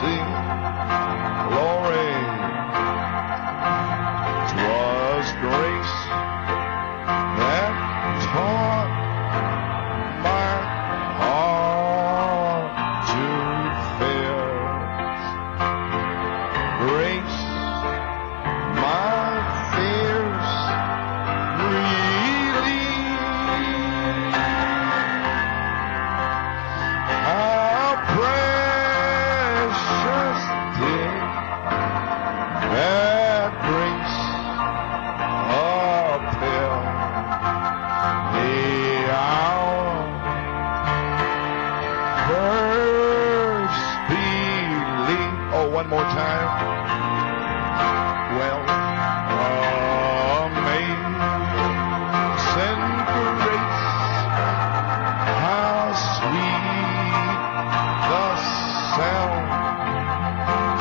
sing glory. 'Twas grace that taught my heart to fear. Grace, my fears relieved. How precious did that grace appear. The hour first believed. Oh, one more time. Well, amazing grace, how sweet the sound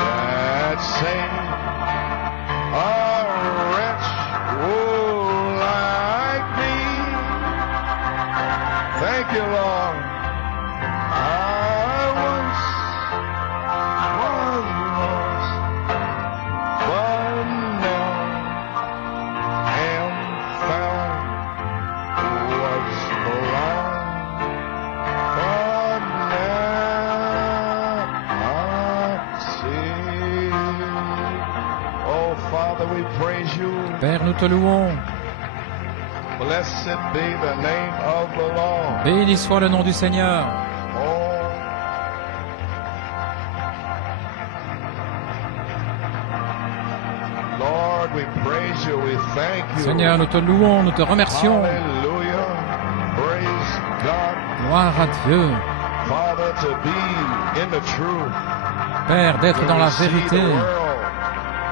that saved a wretch like me. Thank you, Lord. I once was lost, but now am found. Was blind, but now I see. Oh, Father, we praise you. Père, nous te louons. Blessed be the name of the Lord. Béni soit le nom du Seigneur. Oh, Lord, we praise you. We thank you. Seigneur, nous te louons, nous te remercions. Hallelujah. Praise God. Gloire à Dieu. Father, to be in the truth. Père, d'être dans la To see the vérité. world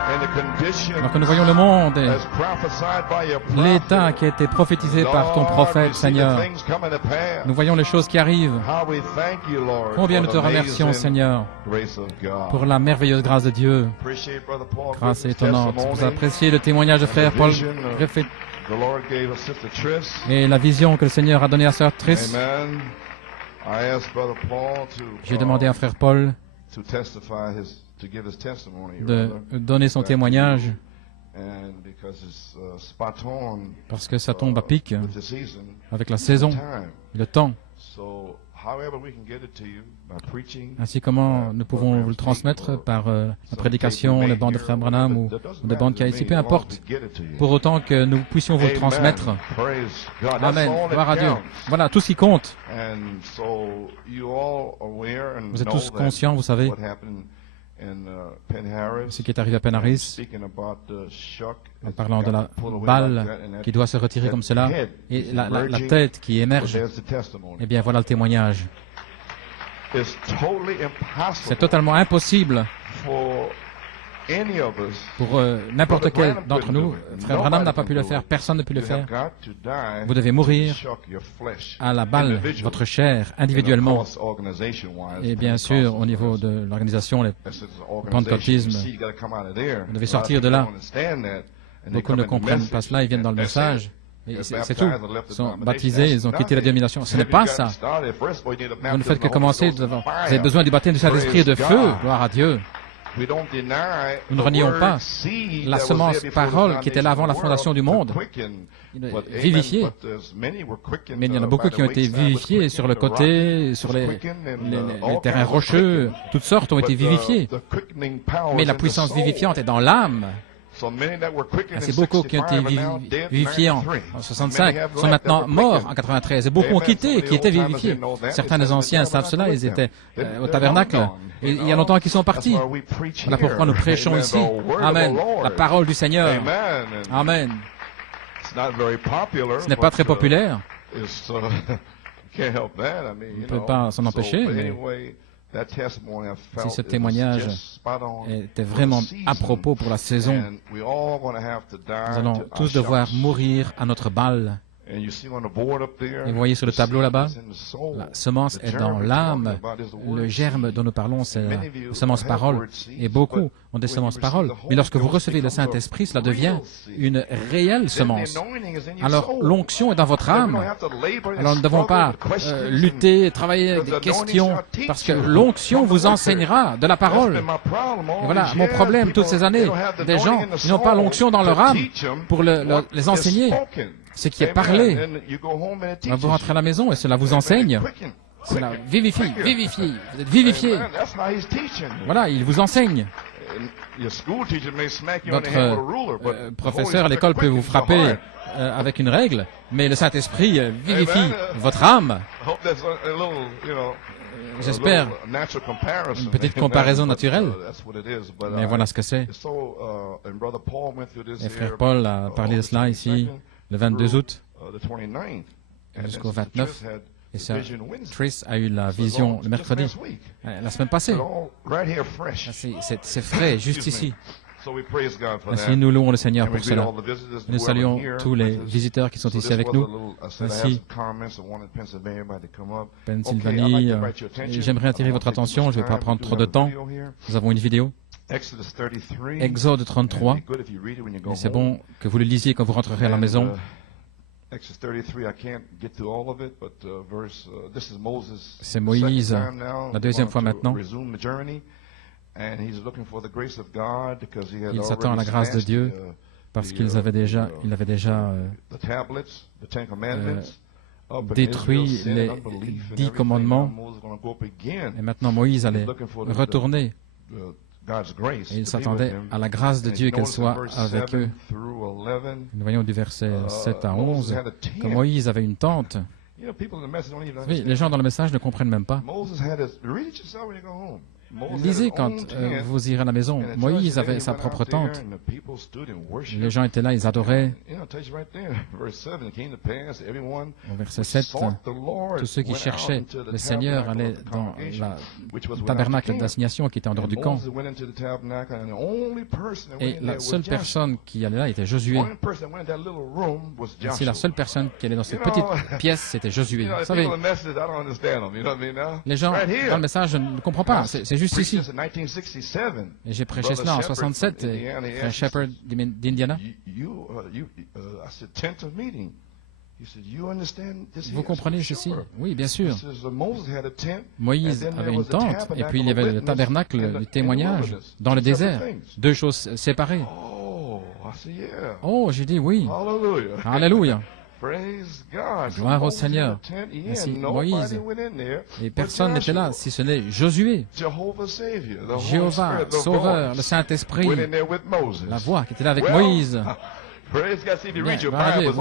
and the conditions Alors que nous voyons le monde et as prophesied by your prophet. l'état qui a été prophétisé par ton Lord, prophète, we see the Seigneur. things coming to pass. Nous voyons les choses qui arrivent. How we thank you, Lord, Combien nous for te the remercions, amazing Seigneur, grace of God. pour la merveilleuse grâce de Dieu. Appreciate Brother Paul Grâce Griffin's étonnante. testimony. Vous appréciez le témoignage de frère Paul Griffith The Lord gave us Sister Triss. et la vision que le Seigneur a donnée à sœur Triss. Amen. I asked Brother Paul J'ai demandé à frère Paul to testify to give his testimony, de rather. donner son témoignage And because it's spot on parce que ça tombe à pic with the season, avec la saison time. et le temps. So, however we can get it to you by preaching. Ainsi comment nous pouvons vous le transmettre par la prédication, les bandes de frère Branham ou des bandes qui a ici, peu importe, pour autant que nous puissions vous le transmettre. Praise God. That's Amen. all that Gloire à Dieu. counts. Voilà, tout ce qui compte. And so you all aware and Vous êtes know tous that conscients, vous savez, what happened in Penn Harris. ce qui est arrivé à Penaris, Speaking about the shock, en it's parlant de got la to pull away like balle that, and that- qui doit se retirer comme cela, head et is la emerging. tête qui Well, émerge. there's the testimony. Eh bien, voilà le témoignage. It's totally C'est impossible totalement impossible for any of us. pour n'importe quel d'entre nous. Frère Branham n'a pas pu le faire, personne ne peut le You faire. have got to die Vous devez to mourir shock your flesh à la balle, individually. votre chair, And of individuellement. course, organization-wise, Et bien sûr, au niveau de l'organisation, les pentecôtisme, vous devez sortir de là. Beaucoup ne comprennent pas cela, ils viennent dans le message. Et c'est tout. Ils sont baptisés, ils ont quitté la dénomination. Ce n'est pas ça. Vous ne faites que commencer. Vous avez besoin du baptême du Saint-Esprit et de feu. Gloire à Dieu. Nous ne renions pas la semence parole qui était là avant la fondation du monde, vivifiée. Mais il y en a beaucoup qui ont été vivifiés sur le côté, sur les terrains rocheux. Toutes sortes ont été vivifiées. Mais la puissance vivifiante est dans l'âme. Ainsi, beaucoup qui ont été vivifiés en 65 sont maintenant morts en 93. Et beaucoup ont quitté, qui étaient vivifiés. Certains des anciens savent cela, ils étaient au tabernacle. Et il y a longtemps qu'ils sont partis. Voilà pourquoi nous prêchons ici. Amen. La parole du Seigneur. Amen. Ce n'est pas très populaire. On ne peut pas s'en empêcher, mais si ce témoignage était vraiment à propos pour la saison, nous allons tous devoir mourir à notre balle. Et vous voyez sur le tableau là-bas, la semence est dans l'âme. Le germe dont nous parlons, c'est la semence parole. Et beaucoup ont des semences parole. Mais lorsque vous recevez le Saint-Esprit, cela devient une réelle semence. Alors, l'onction est dans votre âme. Alors, nous ne devons pas lutter, travailler des questions, parce que l'onction vous enseignera de la parole. Et voilà, mon problème toutes ces années, des gens qui n'ont pas l'onction dans leur âme pour les enseigner. Ce qui est parlé. Vous rentrez à la maison et cela vous enseigne. Cela vivifie, vivifie. Vous êtes vivifié. Voilà, il vous enseigne. Votre professeur à l'école peut vous frapper avec une règle, mais le Saint-Esprit vivifie votre âme. J'espère une petite comparaison naturelle, mais voilà ce que c'est. Et frère Paul a parlé de cela ici le 22 août jusqu'au 29. Et sœur Triss a eu la vision le mercredi, la semaine passée. C'est frais, juste ici. Ainsi, nous louons le Seigneur pour cela. Nous saluons tous les visiteurs qui sont ici avec nous. Ainsi, Pennsylvanie. J'aimerais attirer votre attention, je ne vais pas prendre trop de temps. Nous avons une vidéo. Exode 33. C'est bon que vous le lisiez quand vous rentrerez à la maison. C'est Moïse, la deuxième fois maintenant. Il s'attend à la grâce de Dieu parce qu'il avait déjà détruit les 10 commandements. Et maintenant Moïse allait retourner. Et il s'attendait à la grâce de Dieu qu'elle soit avec eux. Nous voyons du verset 7 à 11 que Moïse avait une tente. Oui, les gens dans le message ne comprennent même pas. Lisez quand vous irez à la maison. Moïse avait sa propre tente. Les gens étaient là, ils adoraient. Au verset 7, tous ceux qui cherchaient le Seigneur allaient dans le tabernacle d'assignation qui était en dehors du camp. Et la seule personne qui allait là était Josué. Ainsi, la seule personne qui allait dans cette petite pièce, c'était Josué. Vous savez, les gens dans le message, je ne comprends pas. C'est juste ici. Et j'ai prêché cela en 67, frère Shepherd d'Indiana. Vous comprenez ceci? Oui, bien sûr. Moïse avait une tente, et puis il y avait le tabernacle du témoignage dans le désert. Deux choses séparées. Oh, j'ai dit oui. Alléluia. Gloire au Seigneur. Ainsi, Moïse, et personne n'était là, si ce n'est Josué, Jéhovah, Sauveur, le Saint-Esprit, la voix qui était là avec Moïse. Bien, regardez,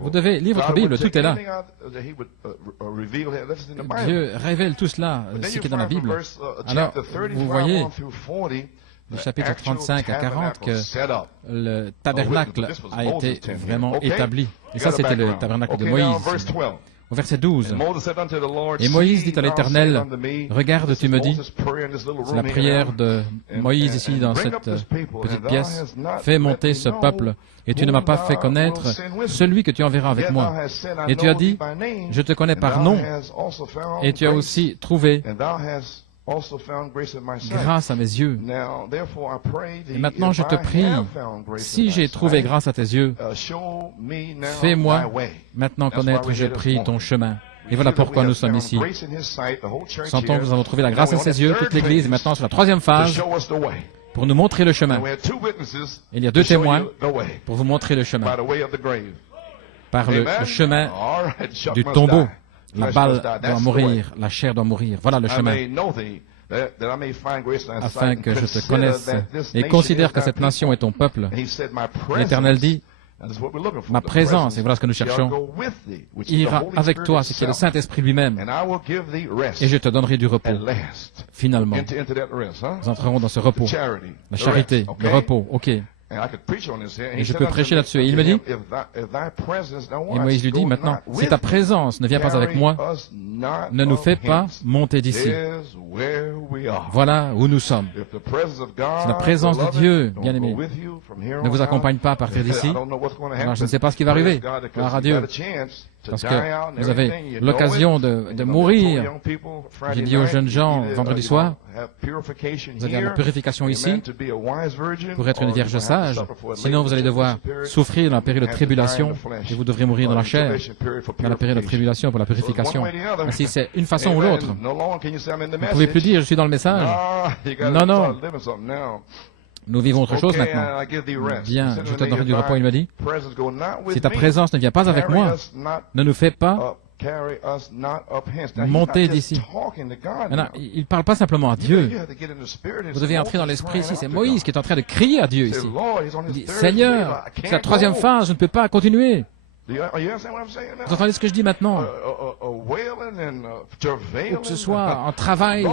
vous devez lire votre Bible, tout est là. Dieu révèle tout cela, ce qui est dans la Bible. Alors, vous voyez, du chapitre 35 à 40, que le tabernacle a été vraiment établi. Et ça, c'était le tabernacle de Moïse. Au verset 12, « Et Moïse dit à l'Éternel, « Regarde, tu me dis, c'est la prière de Moïse ici dans cette petite pièce, « Fais monter ce peuple, et tu ne m'as pas fait connaître celui que tu enverras avec moi. Et tu as dit, je te connais par nom, et tu as aussi trouvé grâce à mes yeux. Et maintenant je te prie, si j'ai trouvé grâce à tes yeux, fais-moi maintenant connaître, je prie, ton chemin. » Et voilà pourquoi nous sommes ici. Sentons que nous avons trouvé la grâce à ses yeux, toute l'Église, et maintenant sur la troisième phase, pour nous montrer le chemin. Il y a deux témoins pour vous montrer le chemin. Par le chemin du tombeau. La balle doit mourir, la chair doit mourir. Voilà le chemin. Afin que je te connaisse et considère que cette nation est ton peuple. L'Éternel dit, ma présence, et voilà ce que nous cherchons, ira avec toi, ce qui est le Saint-Esprit lui-même, et je te donnerai du repos. Finalement, nous entrerons dans ce repos. La charité, le repos, ok. Et je peux prêcher là-dessus. Et il me dit, et Moïse lui dit, maintenant, si ta présence ne vient pas avec moi, ne nous fais pas monter d'ici. Voilà où nous sommes. Si la présence de Dieu, bien-aimé, ne vous accompagne pas à partir d'ici, alors je ne sais pas ce qui va arriver. Gloire à Dieu. Parce que vous avez l'occasion de mourir. J'ai dit aux jeunes gens vendredi soir, vous avez la purification ici pour être une vierge sage. Sinon, vous allez devoir souffrir dans la période de tribulation et vous devrez mourir dans la chair, dans la période de tribulation pour la purification. Ainsi, c'est une façon ou l'autre. Vous ne pouvez plus dire, je suis dans le message. Non, non. Nous vivons autre chose maintenant. Bien, je te donnerai du repos, il m'a dit. Si ta présence ne vient pas avec moi, ne nous fais pas monter d'ici. Maintenant, il ne parle pas simplement à Dieu. Vous devez entrer dans l'esprit ici. C'est Moïse qui est en train de crier à Dieu ici. Il dit, Seigneur, c'est la troisième phase, je ne peux pas continuer. Vous entendez ce que je dis maintenant? Ou que ce soit en travail.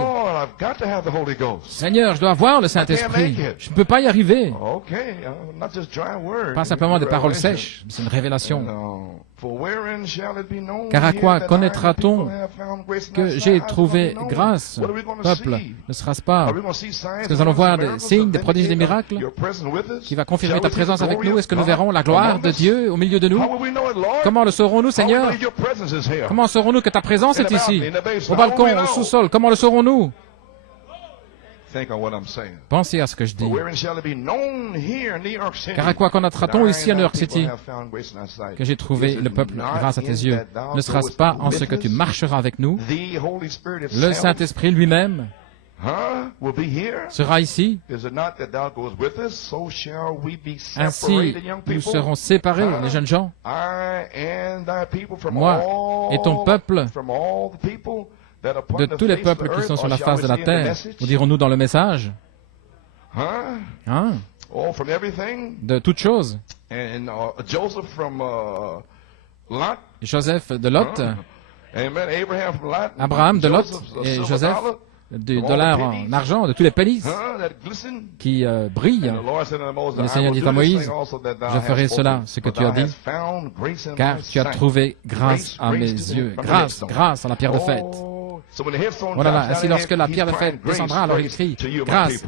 Seigneur, je dois avoir le Saint-Esprit. Je ne peux pas y arriver. Pas simplement des paroles sèches, c'est une révélation. Car à quoi connaîtra-t-on que j'ai trouvé grâce, peuple? Ne sera-ce pas? Est-ce que nous allons voir des signes, des prodiges, des miracles qui va confirmer ta présence avec nous? Est-ce que nous verrons la gloire de Dieu au milieu de nous? Comment le saurons-nous, Seigneur? Comment saurons-nous que ta présence est ici? Au balcon, au sous-sol, comment le saurons-nous? Pensez à ce que je dis. Car à quoi connaîtra-t-on ici à New York City que j'ai trouvé le peuple grâce à tes yeux? Ne sera-ce pas en ce que tu marcheras avec nous? Le Saint-Esprit lui-même sera ici. Ainsi, nous serons séparés, les jeunes gens. Moi et ton peuple, de tous les peuples qui sont sur la face de la terre, nous dirons-nous dans le message, de toutes choses. Joseph de Lot, Abraham de Lot et Joseph, du dollar en argent, de tous les pennies qui brillent. Le Seigneur dit à Moïse, je ferai cela, ce que tu as dit, car tu as trouvé grâce à mes yeux. Grâce à la pierre de fête. Voilà, ainsi lorsque la pierre de fête descendra, alors il crie,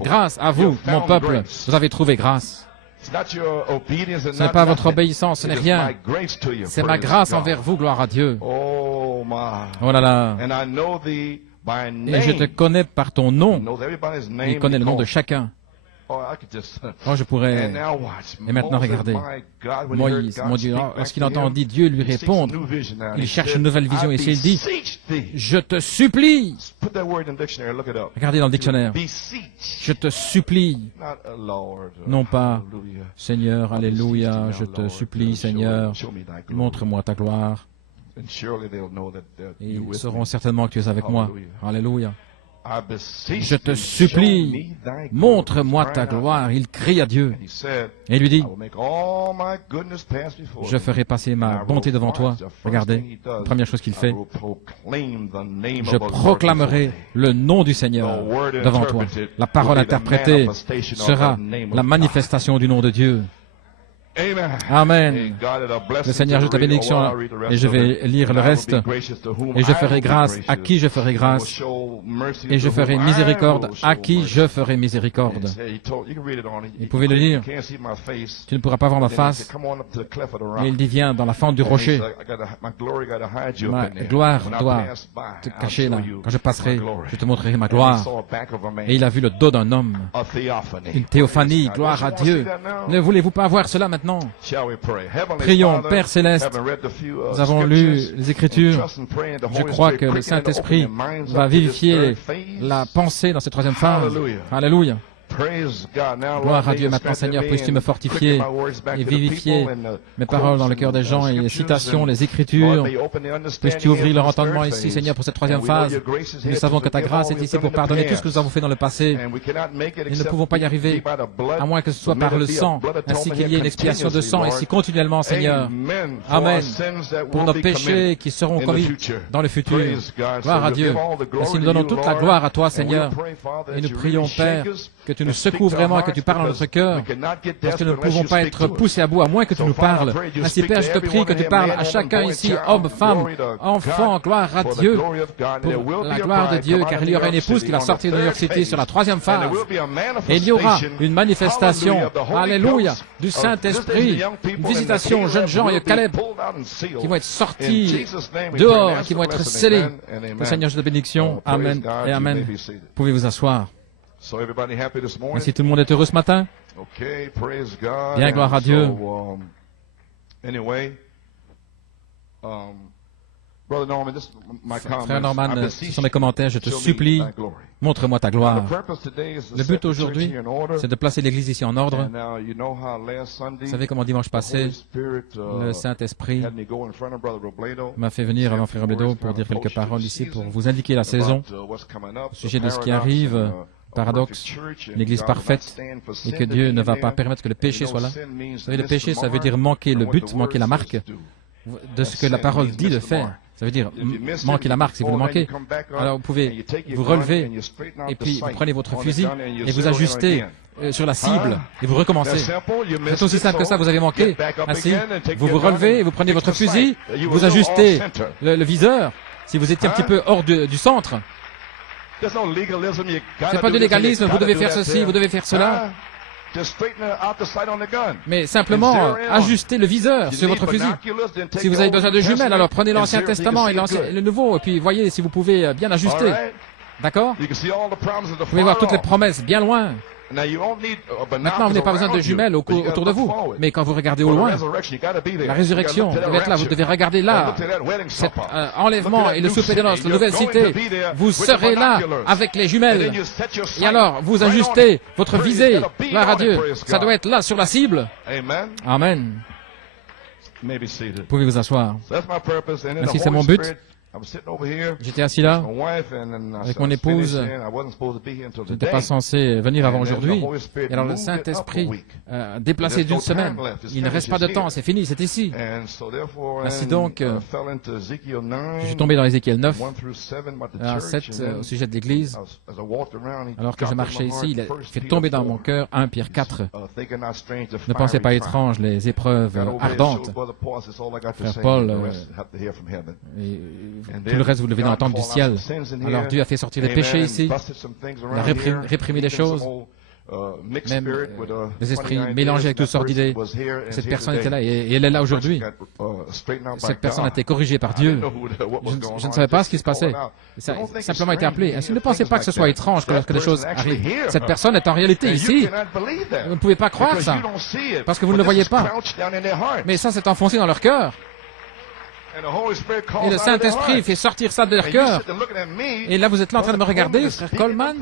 grâce à vous, mon peuple, vous avez trouvé grâce. Ce n'est pas votre obéissance, ce n'est rien. C'est ma grâce envers vous, gloire à Dieu. Oh là là. Et je te connais par ton nom. Il connaît le nom de chacun. Oh, je pourrais... Et maintenant, regardez. Moïse, mon Dieu, lorsqu'il entendit Dieu lui répondre, il cherche une nouvelle vision ici. Il dit, je te supplie. Regardez dans le dictionnaire. Je te supplie. Non pas, Seigneur, alléluia, je te supplie, Seigneur, montre-moi ta gloire. Et ils sauront certainement que tu es avec moi. Alléluia. Je te supplie, montre-moi ta gloire. Il crie à Dieu. Et il lui dit, je ferai passer ma bonté devant toi. Regardez, la première chose qu'il fait, je proclamerai le nom du Seigneur devant toi. La parole interprétée sera la manifestation du nom de Dieu. Amen. Le Seigneur ajoute la bénédiction et je vais lire le reste. Et je ferai grâce à qui je ferai grâce. Et je ferai miséricorde à qui je ferai miséricorde. Vous pouvez le lire. Tu ne pourras pas voir ma face. Mais il dit, viens dans la fente du rocher. Ma gloire doit te cacher là. Quand je passerai, je te montrerai ma gloire. Et il a vu le dos d'un homme. Une théophanie, gloire à Dieu. Ne voulez-vous pas voir cela maintenant? Prions, Père Céleste, nous avons lu les Écritures. Je crois que le Saint-Esprit va vivifier la pensée dans cette troisième phase. Alléluia. Gloire à Dieu. Maintenant, Seigneur, puisses-tu me fortifier et vivifier mes paroles dans le cœur des gens et les citations, les Écritures. Puisses-tu ouvrir leur entendement ici, Seigneur, pour cette troisième phase. Nous savons que ta grâce est ici pour pardonner tout ce que nous avons fait dans le passé. Nous ne pouvons pas y arriver, à moins que ce soit par le sang, ainsi qu'il y ait une expiation de sang ici continuellement, Seigneur. Amen. Pour nos péchés qui seront commis dans le futur. Gloire à Dieu. Ainsi, nous donnons toute la gloire à toi, Seigneur. Et nous prions, Père, que tu tu nous secoues vraiment et que tu parles dans notre cœur, parce que nous ne pouvons pas être poussés à bout à moins que tu nous parles. Ainsi, Père, je te prie que tu parles à chacun ici, homme, femme, enfant, gloire à Dieu, pour la gloire de Dieu, car il y aura une épouse qui va sortir de New York City sur la 3e phase. Et il y aura une manifestation, alléluia, du Saint-Esprit, une visitation aux jeunes gens et Caleb, qui vont être sortis dehors, qui vont être scellés. Le Seigneur, je te bénédiction. Amen et Amen. Pouvez vous asseoir. Ainsi, tout le monde est heureux ce matin? Bien, gloire à Dieu. Frère Norman, ce sont mes commentaires. Je te supplie, montre-moi ta gloire. Le but aujourd'hui, c'est de placer l'Église ici en ordre. Vous savez comment dimanche passé, le Saint-Esprit m'a fait venir avant Frère Robledo pour dire quelques paroles ici, pour vous indiquer la saison, au sujet de ce qui arrive. Paradoxe, l'Église parfaite, et que Dieu ne va pas permettre que le péché soit là. Vous savez, le péché, ça veut dire manquer le but, manquer la marque de ce que la parole dit de faire. Ça veut dire manquer la marque. Si vous le manquez, alors vous pouvez vous relever, et puis vous prenez votre fusil, et vous ajustez sur la cible, et vous recommencez. C'est aussi simple que ça, vous avez manqué. Ainsi, vous vous relevez, et vous prenez votre fusil, vous ajustez le viseur, si vous étiez un petit peu hors du centre. C'est pas de légalisme, vous devez faire ceci, vous devez faire cela. Mais simplement, ajustez le viseur sur votre fusil. Si vous avez besoin de jumelles, alors prenez l'Ancien Testament et le Nouveau, et puis voyez si vous pouvez bien ajuster. D'accord? Vous pouvez voir toutes les promesses bien loin. Maintenant, vous n'avez pas besoin de jumelles autour de vous. Mais quand vous regardez au loin, la résurrection, vous devez être là, vous devez regarder là. Cet enlèvement et le souper des noces, la nouvelle cité, vous serez là avec les jumelles. Et alors, vous ajustez votre visée. Gloire à Dieu. Ça doit être là sur la cible. Amen. Vous pouvez vous asseoir. Ainsi, c'est mon but. J'étais assis là avec mon épouse. Je n'étais pas censé venir avant aujourd'hui. Et alors le Saint-Esprit a déplacé d'une semaine. Il ne reste pas de temps, c'est fini, c'est ici. Ainsi donc, je suis tombé dans Ézéchiel 9, à 7, au sujet de l'Église. Alors que je marchais ici, il a fait tomber dans mon cœur 1 Pierre 4. Ne pensez pas étrange les épreuves ardentes. Frère Paul, tout le reste, vous devez entendre du ciel. Alors Dieu a fait sortir les péchés ici. Il a réprimé les choses. Même les esprits mélangés avec toutes sortes d'idées. Cette personne était là et elle est là aujourd'hui. Cette personne a été corrigée par Dieu. Je ne savais pas ce qui se passait. Ça a simplement été appelé. Ainsi, ne pensez pas que ce soit étrange que des choses arrivent. Cette personne est en réalité ici. Vous ne pouvez pas croire ça, parce que vous ne le voyez pas. Mais ça, c'est enfoncé dans leur cœur. Et le Saint-Esprit fait sortir ça de leur cœur. Et là, vous êtes là en train de me regarder, frère Coleman.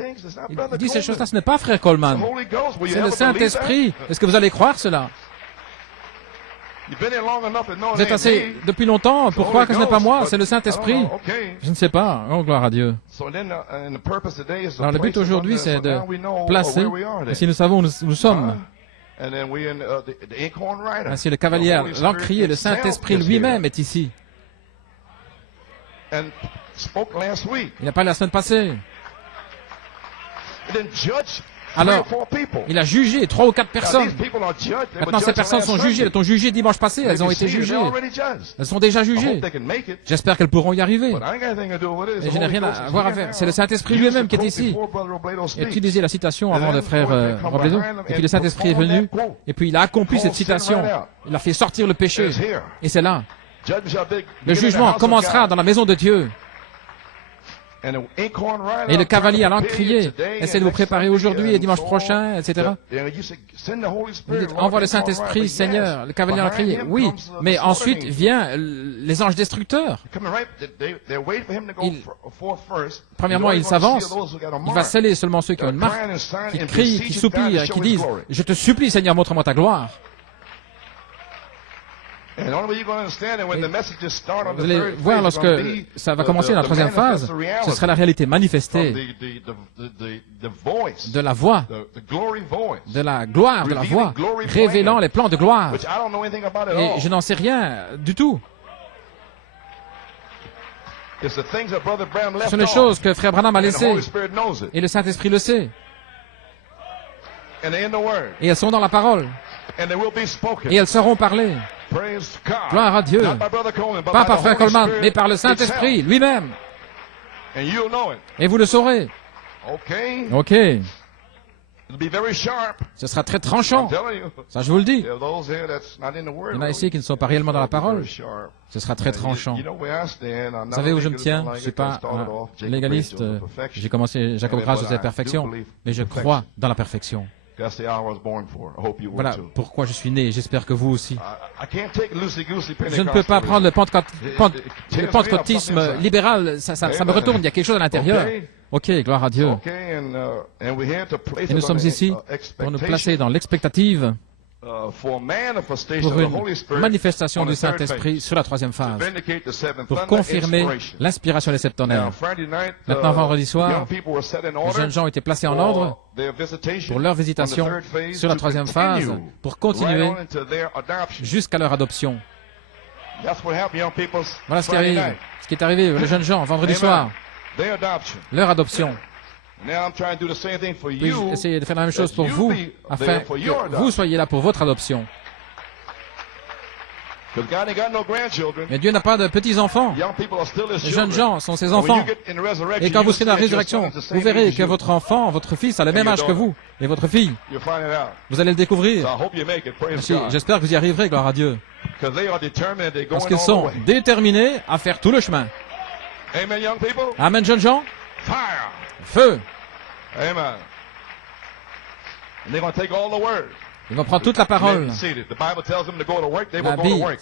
Il dit ces choses-là, ce n'est pas frère Coleman. C'est le Saint-Esprit. Est-ce que vous allez croire cela? Vous êtes assez depuis longtemps pour croire que ce n'est pas moi, c'est le Saint-Esprit. Je ne sais pas. Oh, gloire à Dieu. Alors, le but aujourd'hui, c'est de placer, et si nous savons où nous sommes, ainsi le cavalier l'encrier, le Saint-Esprit lui-même est ici. Il n'a pas la semaine passée. Alors, il a jugé 3 ou 4 personnes. Maintenant, ces personnes sont jugées. Elles ont jugé dimanche passé. Elles ont été jugées. Elles sont déjà jugées. J'espère qu'elles pourront y arriver. Et je n'ai rien à voir à faire. C'est le Saint-Esprit lui-même qui est ici. Il a utilisé la citation avant de frère Robledo. Et puis le Saint-Esprit est venu. Et puis il a accompli cette citation. Il a fait sortir le péché. Et c'est là. Le jugement commencera dans la maison de Dieu. Et le cavalier allant crier, essayez de vous préparer aujourd'hui et dimanche prochain, etc. Vous dites, envoie le Saint-Esprit, Seigneur. Le cavalier allant crier. Oui, mais ensuite vient les anges destructeurs. Premièrement, il s'avance. Il va sceller seulement ceux qui ont une marque, qui crient, qui soupirent, qui disent, je te supplie, Seigneur, montre-moi ta gloire. Vous allez voir lorsque ça va commencer la 3e phase, ce sera la réalité manifestée de la voix, de la gloire, de la voix, révélant les plans de gloire. Et je n'en sais rien du tout. Ce sont les choses que Frère Branham a laissées. Et le Saint-Esprit le sait. Et elles sont dans la parole. Et elles seront parlées. Gloire à Dieu. Pas par Frère Coleman, mais par le Saint-Esprit lui-même. Et vous le saurez. Ok. Ce sera très tranchant. Ça, je vous le dis. Il y en a ici qui ne sont pas réellement dans la parole. Ce sera très tranchant. Vous savez où je me tiens? Je ne suis pas un légaliste. J'ai commencé Jacob Grâce de la perfection. Mais je crois dans la perfection. Voilà pourquoi je suis né. J'espère que vous aussi. Je ne peux pas prendre le pentecôtisme libéral. Ça me retourne. Il y a quelque chose à l'intérieur. Ok, gloire à Dieu. Et nous sommes ici pour nous placer dans l'expectative pour une manifestation du Saint-Esprit sur la troisième phase, pour confirmer l'inspiration des septonnaires. Maintenant, vendredi soir, les jeunes gens ont été placés en ordre pour leur visitation sur la troisième phase, pour continuer jusqu'à leur adoption. Voilà ce qui est arrivé, les jeunes gens, vendredi soir, leur adoption. Puis essayez de faire la même chose pour vous, afin que vous soyez là pour votre adoption. Mais Dieu n'a pas de petits-enfants. Les jeunes gens sont ses enfants. Et quand vous serez dans la résurrection, vous verrez que votre enfant, votre fils a le même âge que vous. Et votre fille. Vous allez le découvrir. J'espère que vous y arriverez, gloire à Dieu. Parce qu'ils sont déterminés à faire tout le chemin. Amen, jeunes gens. Feu. Ils vont prendre toute la parole.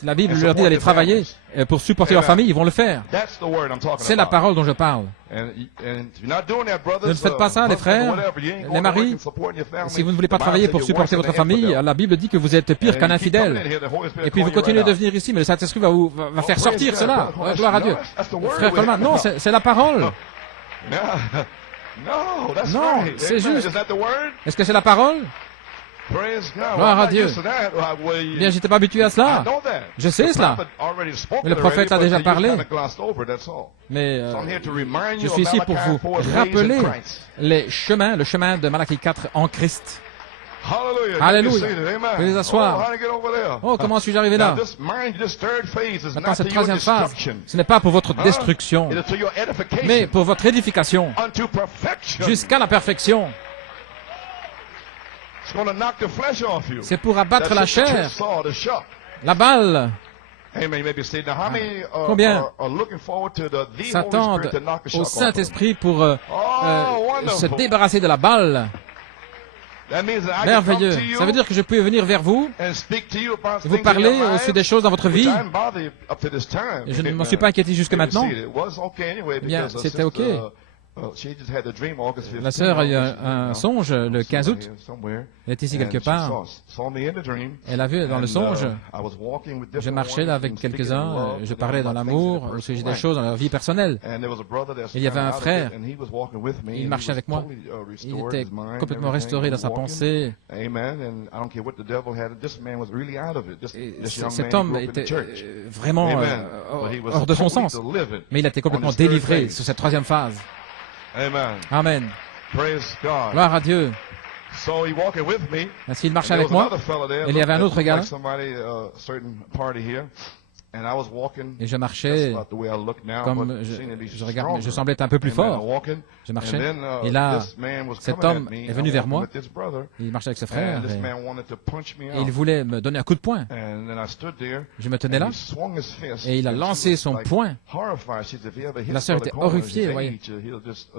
La Bible leur dit d'aller travailler pour supporter leur famille. Ils vont le faire. C'est la parole dont je parle. Ne faites pas ça, les frères, les maris. Si vous ne voulez pas travailler pour supporter votre famille, la Bible dit que vous êtes pire qu'un infidèle. Et puis vous continuez de venir ici, mais le Saint-Esprit va faire sortir cela. Gloire à Dieu. Frère Coleman, non, c'est la parole. Non, c'est juste. Est-ce que c'est la parole? Gloire à Dieu. Bien, j'étais pas habitué à cela. Je sais cela. Mais le prophète a déjà parlé. Mais je suis ici pour vous rappeler le chemin de Malachie 4 en Christ. Alléluia. Vous pouvez les asseoir. Oh, comment suis-je arrivé là? Maintenant, cette troisième phase, ce n'est pas pour votre destruction, mais pour votre édification, jusqu'à la perfection. C'est pour abattre la chair, la balle. Combien s'attendent au Saint-Esprit pour se débarrasser de la balle? Merveilleux. Ça veut dire que je peux venir vers vous et vous parler au-dessus des choses dans votre vie. Et je ne m'en suis pas inquiété jusque maintenant. Eh bien, c'était OK. La sœur a eu un songe le 15 août. Elle est ici quelque part. Elle a vu dans le songe, je marchais là avec quelques-uns, je parlais dans l'amour, au sujet des choses dans leur vie personnelle. Il y avait un frère, il marchait avec moi. Il était complètement restauré dans sa pensée. Et cet homme était vraiment hors de son sens. Mais il a été complètement délivré sur cette troisième phase. Amen. Gloire à Dieu. Ainsi, il marchait avec moi. Et il y avait un autre gars. Et je marchais comme je regarde, je semblais être un peu plus fort. Je marchais. Et là, cet homme est venu vers moi. Il marchait avec ses frères. Et il voulait me donner un coup de poing. Je me tenais là. Et il a lancé son poing. La sœur était horrifiée. Vous voyez.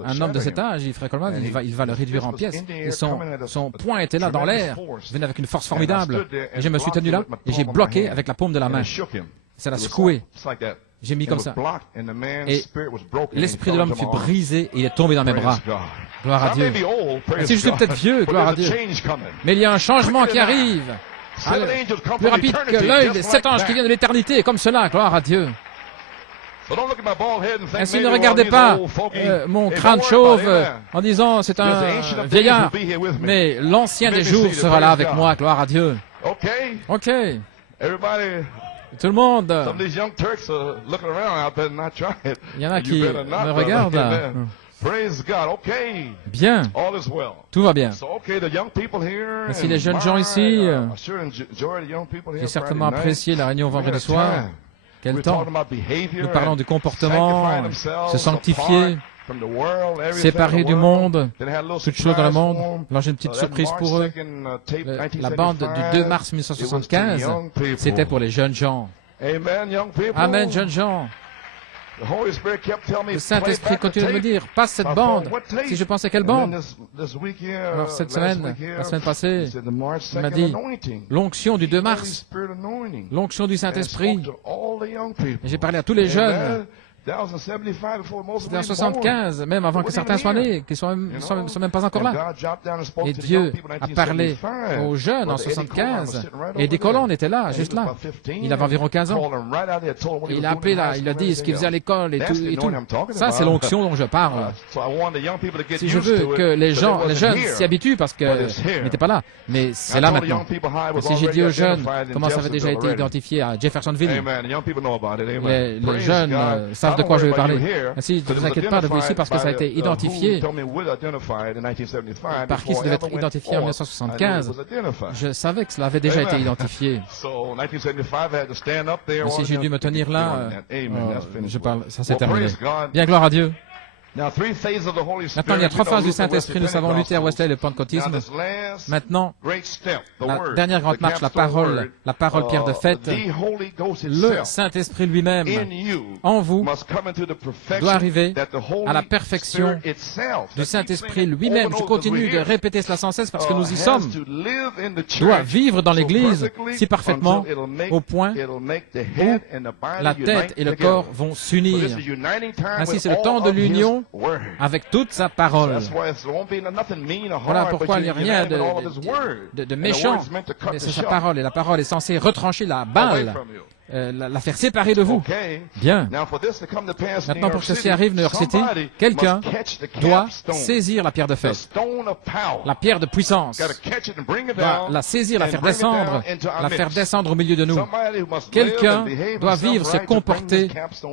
Un homme de cet âge, Frère Coleman, il va le réduire en pièces. Et son poing était là dans l'air. Il venait avec une force formidable. Et je me suis tenu là. Et j'ai bloqué avec la paume de la main. Ça l'a secoué. J'ai mis comme ça. Et l'esprit de l'homme fut brisé et il est tombé dans mes bras. Gloire à Dieu. Et si je suis peut-être vieux, gloire à Dieu. Mais il y a un changement qui arrive. Plus rapide que l'œil des 7 anges qui viennent de l'éternité, comme cela, gloire à Dieu. Ainsi, ne regardez pas mon crâne chauve en disant c'est un vieillard. Mais l'ancien des jours sera là avec moi, gloire à Dieu. OK. Tout le monde. Il y en a qui me regardent là. Bien, tout va bien. Ainsi, les jeunes gens ici, j'ai certainement apprécié la réunion vendredi soir. Quel temps! Nous parlons du comportement, se sanctifier, séparés du monde, toutes choses dans le monde. Alors j'ai une petite surprise pour eux. La bande du 2 mars 1975, c'était pour les jeunes gens. Amen, jeunes gens. Le Saint-Esprit continue de me dire, passe cette bande. Si je pensais quelle bande? Alors cette semaine, la semaine passée, il m'a dit, l'onction du 2 mars, l'onction du Saint-Esprit. Et j'ai parlé à tous les jeunes. C'était en 75, même avant que certains soient nés, qui sont même pas encore là. Et Dieu a parlé aux jeunes en 75, et des colons étaient là, juste là. Il avait environ 15 ans. Et il a appelé là, il a dit ce qu'il faisait à l'école et tout. Ça, c'est l'onction dont je parle. Si je veux que les jeunes s'y habituent, parce qu'ils n'étaient pas là, mais c'est là maintenant. Et si j'ai dit aux jeunes comment ça avait déjà été identifié à Jeffersonville, les jeunes savent de quoi je vais parler. Ainsi, ne vous inquiétez pas de vous ici parce que ça a été identifié. Par qui ça devait être identifié en 1975. Je savais que cela avait déjà été identifié. Mais si j'ai dû me tenir là, je parle, ça s'est terminé. Bien, gloire à Dieu. Maintenant, il y a 3 phases du Saint-Esprit. Nous savons lutter à Wesley le pentecôtisme. Maintenant, la dernière grande marche, la parole pierre de fête, le Saint-Esprit lui-même, en vous, doit arriver à la perfection du Saint-Esprit lui-même. Je continue de répéter cela sans cesse parce que nous y sommes. Doit vivre dans l'Église si parfaitement au point où la tête et le corps vont s'unir. Ainsi, c'est le temps de l'union avec toute sa parole. Voilà pourquoi il n'y a rien de méchant, mais c'est sa parole, et la parole est censée retrancher la balle, la faire séparer de vous. Bien. Maintenant, pour que ceci arrive, New York City, quelqu'un doit saisir la pierre de fête, la pierre de puissance, doit la saisir, la faire descendre au milieu de nous. Quelqu'un doit vivre, se comporter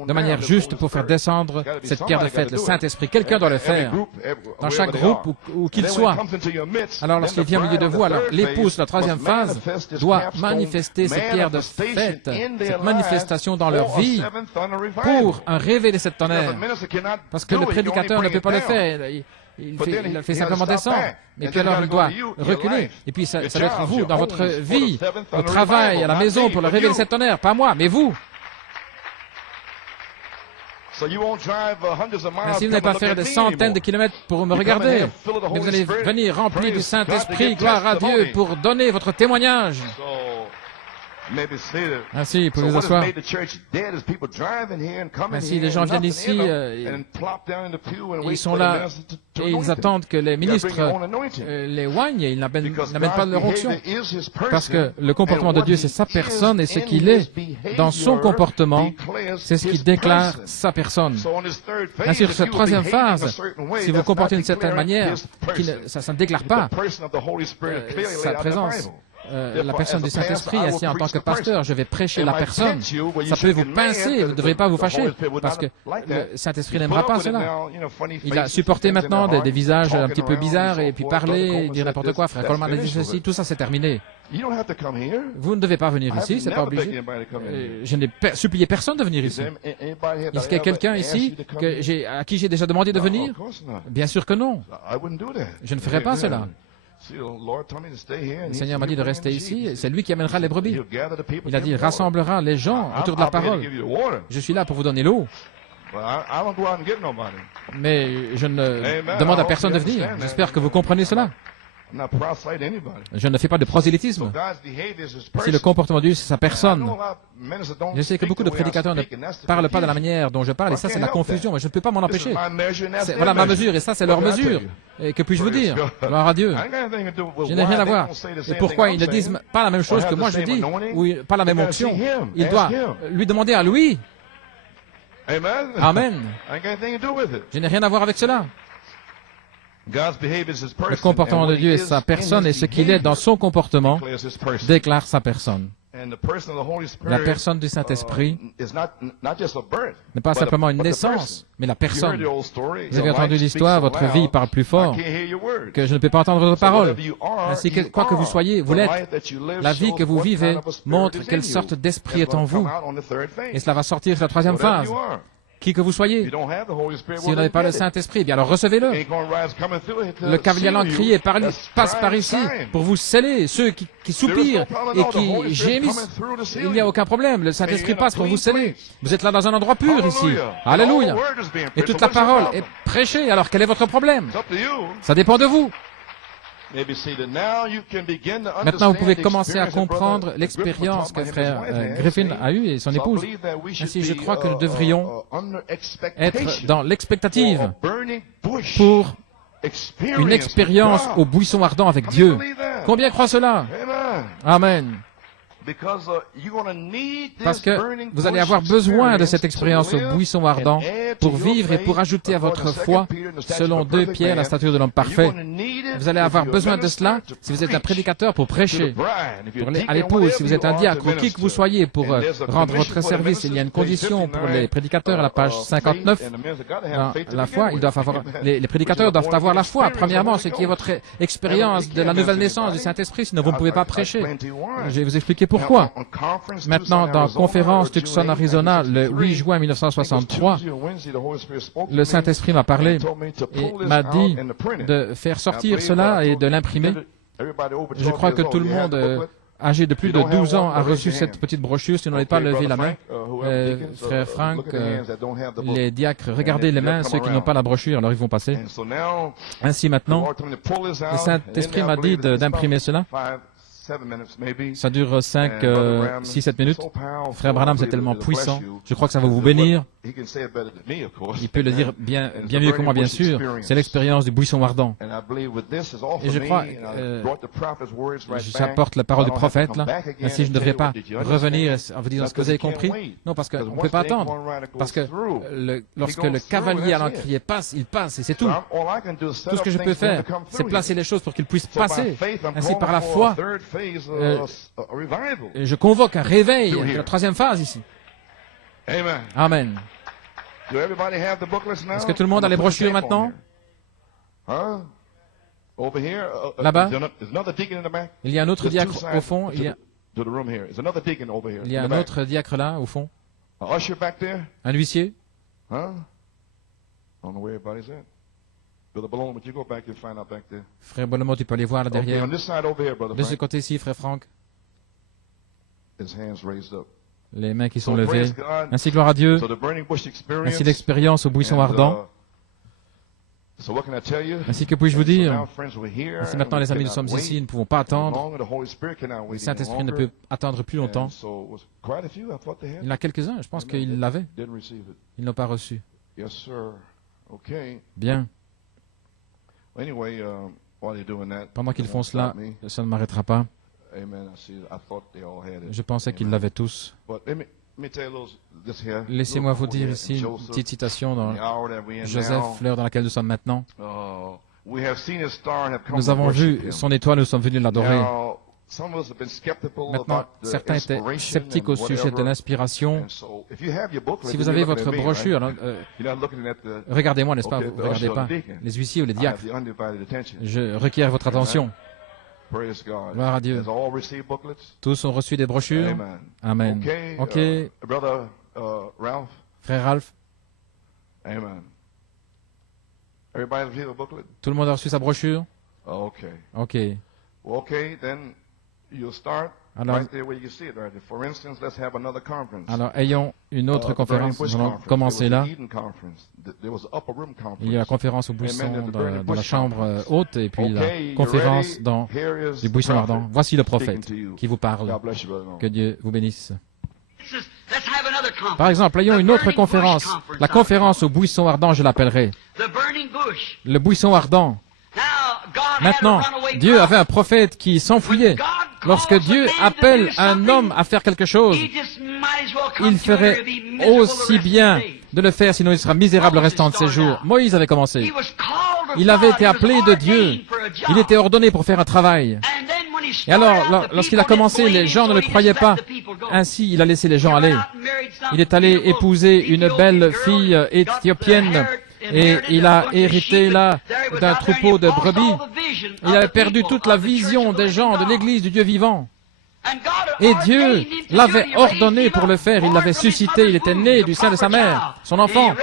de manière juste pour faire descendre cette pierre de fête, le Saint-Esprit. Quelqu'un doit le faire, dans chaque groupe où qu'il soit. Alors, lorsqu'il vient au milieu de vous, alors l'épouse, la 3e phase, doit manifester cette pierre de fête, cette manifestation dans leur vie pour un réveil de cette tonnerre. Parce que le prédicateur ne peut pas le faire. Il le fait simplement descendre. Et puis alors, il doit reculer. Et puis, ça doit être vous, dans votre vie, au travail, à la maison, pour le réveil de cette tonnerre. Pas moi, mais vous. Ainsi, vous n'allez pas faire des centaines de kilomètres pour me regarder, mais vous allez venir rempli du Saint-Esprit, gloire à Dieu, pour donner votre témoignage. Ainsi, vous pouvez vous asseoir. Ainsi, les gens viennent ici, ils sont là et ils attendent que les ministres les oignent et ils n'amènent pas de leur onction. Parce que le comportement de Dieu, c'est sa personne et ce qu'il est dans son comportement, c'est ce qui déclare sa personne. Ainsi, sur cette 3e phase, si vous vous comportez d'une certaine manière, ça ne déclare pas sa présence. La personne du Saint-Esprit, assis en tant que pasteur, je vais prêcher la personne. Ça peut vous pincer, vous ne devrez pas vous fâcher, parce que le Saint-Esprit n'aimera pas cela. Il a supporté maintenant des visages un petit peu bizarres, et puis parler, dire n'importe quoi, frère Coleman a dit ceci, tout ça c'est terminé. Vous ne devez pas venir ici, c'est pas obligé. Je n'ai supplié personne de venir ici. Est-ce qu'il y a quelqu'un ici à qui j'ai déjà demandé de venir? Bien sûr que non. Je ne ferai pas cela. Le Seigneur m'a dit de rester ici, c'est lui qui amènera les brebis. Il a dit, il rassemblera les gens autour de la parole. Je suis là pour vous donner l'eau. Mais je ne demande à personne de venir. J'espère que vous comprenez cela. Je ne fais pas de prosélytisme. Si le comportement de Dieu, c'est sa personne. Je sais que beaucoup de prédicateurs ne parlent pas de la manière dont je parle, et ça c'est la confusion, mais je ne peux pas m'en empêcher. Voilà ma mesure, et ça c'est leur mesure. Et que puis-je vous dire? Gloire à Dieu. Je n'ai rien à voir. Et pourquoi ils ne disent pas la même chose que moi je dis, ou pas la même onction? Il doit lui demander à lui. Amen. Je n'ai rien à voir avec cela. Le comportement de Dieu est sa personne, et ce qu'il est dans son comportement déclare sa personne. La personne du Saint-Esprit n'est pas simplement une naissance, mais la personne. Vous avez entendu l'histoire, votre vie parle plus fort que je ne peux pas entendre votre parole. Ainsi que quoi que vous soyez, vous l'êtes. La vie que vous vivez montre quelle sorte d'esprit est en vous. Et cela va sortir sur la troisième phase. Qui que vous soyez. Si vous n'avez pas le Saint-Esprit, bien alors recevez-le. Le cavalier lancrier passe par ici pour vous sceller, ceux qui soupirent et qui gémissent. Il n'y a aucun problème, le Saint-Esprit passe pour vous sceller. Vous êtes là dans un endroit pur ici. Alléluia. Et toute la parole est prêchée, alors quel est votre problème? Ça dépend de vous. Maintenant, vous pouvez commencer à comprendre l'expérience que frère Griffin a eue et son épouse. Ainsi, je crois que nous devrions être dans l'expectative pour une expérience au buisson ardent avec Dieu. Combien croient cela? Amen. Parce que vous allez avoir besoin de cette expérience au buisson ardent pour vivre et pour ajouter à votre foi, selon 2 Pierre, la stature de l'homme parfait. Vous allez avoir besoin de cela si vous êtes un prédicateur pour prêcher. À l'épouse, si vous êtes un diacre, ou qui que vous soyez pour rendre votre service, il y a une condition pour les prédicateurs à la page 59. La foi, ils doivent avoir, les prédicateurs doivent avoir la foi, premièrement, ce qui est votre expérience de la nouvelle naissance du Saint-Esprit, sinon vous ne pouvez pas prêcher. Je vais vous expliquer pourquoi. Maintenant, dans conférence Tucson, Arizona, le 8 juin 1963, le Saint-Esprit m'a parlé et m'a dit de faire sortir cela et de l'imprimer. Je crois que tout le monde âgé de plus de 12 ans a reçu cette petite brochure. Si vous n'avez pas levé la main, frère Frank, les diacres, regardez les mains, ceux qui n'ont pas la brochure, alors ils vont passer. Ainsi maintenant, le Saint-Esprit m'a dit d'imprimer cela. Ça dure 5, 6, 7 minutes. Frère Branham, c'est tellement puissant. Je crois que ça va vous bénir. Il peut le dire bien mieux que moi, bien sûr. C'est l'expérience du buisson ardent. Et je crois, j'apporte la parole du prophète, là. Ainsi, je ne devrais pas revenir en vous disant ce que vous avez compris. Non, parce qu'on ne peut pas attendre. Parce que lorsque le cavalier à l'encrier passe, il passe et c'est tout. Tout ce que je peux faire, c'est placer les choses pour qu'il puisse passer. Ainsi, par la foi, je convoque un réveil de la troisième phase ici. Amen. Est-ce que tout le monde a les brochures maintenant? Là-bas, il y a un autre diacre au fond. Il y a un autre diacre là, au fond. Un huissier. Frère Bonhomme, tu peux aller voir là derrière. De ce côté-ci, frère Franck. Les mains qui sont levées. Ainsi, gloire à Dieu. Ainsi, l'expérience au buisson ardent. Ainsi, que puis-je vous dire? Ainsi, maintenant, les amis, nous sommes ici, nous ne pouvons pas attendre. Le Saint-Esprit ne peut attendre plus longtemps. Il y en a quelques-uns, je pense qu'ils l'avaient. Ils n'ont pas reçu. Bien. Pendant qu'ils font cela, ça ne m'arrêtera pas. Je pensais qu'ils l'avaient tous. Laissez-moi vous dire ici une petite citation dans Joseph, l'heure dans laquelle nous sommes maintenant. Nous avons vu son étoile, nous sommes venus l'adorer. Maintenant, certains étaient sceptiques au sujet de l'inspiration. Si vous avez votre brochure, regardez-moi, n'est-ce pas? Vous ne regardez pas les huissiers ou les diacres. Je requiers votre attention. Gloire à Dieu. Tous ont reçu des brochures? Amen. Ok. Frère Ralph? Tout le monde a reçu sa brochure? Ok. Alors, ayons une autre conférence. Nous allons commencer là. Il y a la conférence au buisson dans la chambre haute et puis la conférence dans du buisson ardent. Voici le prophète qui vous parle. Que Dieu vous bénisse. Par exemple, ayons une autre conférence. La conférence au buisson ardent, je l'appellerai le buisson ardent. Maintenant, Dieu avait un prophète qui s'enfuyait. Lorsque Dieu appelle un homme à faire quelque chose, il ferait aussi bien de le faire, sinon il sera misérable le restant de ses jours. Moïse avait commencé. Il avait été appelé de Dieu. Il était ordonné pour faire un travail. Et alors, lorsqu'il a commencé, les gens ne le croyaient pas. Ainsi, il a laissé les gens aller. Il est allé épouser une belle fille éthiopienne et il a hérité là d'un troupeau de brebis. Il avait perdu toute la vision des gens de l'Église du Dieu vivant. Et Dieu l'avait ordonné pour le faire. Il l'avait suscité. Il était né du sein de sa mère, son enfant.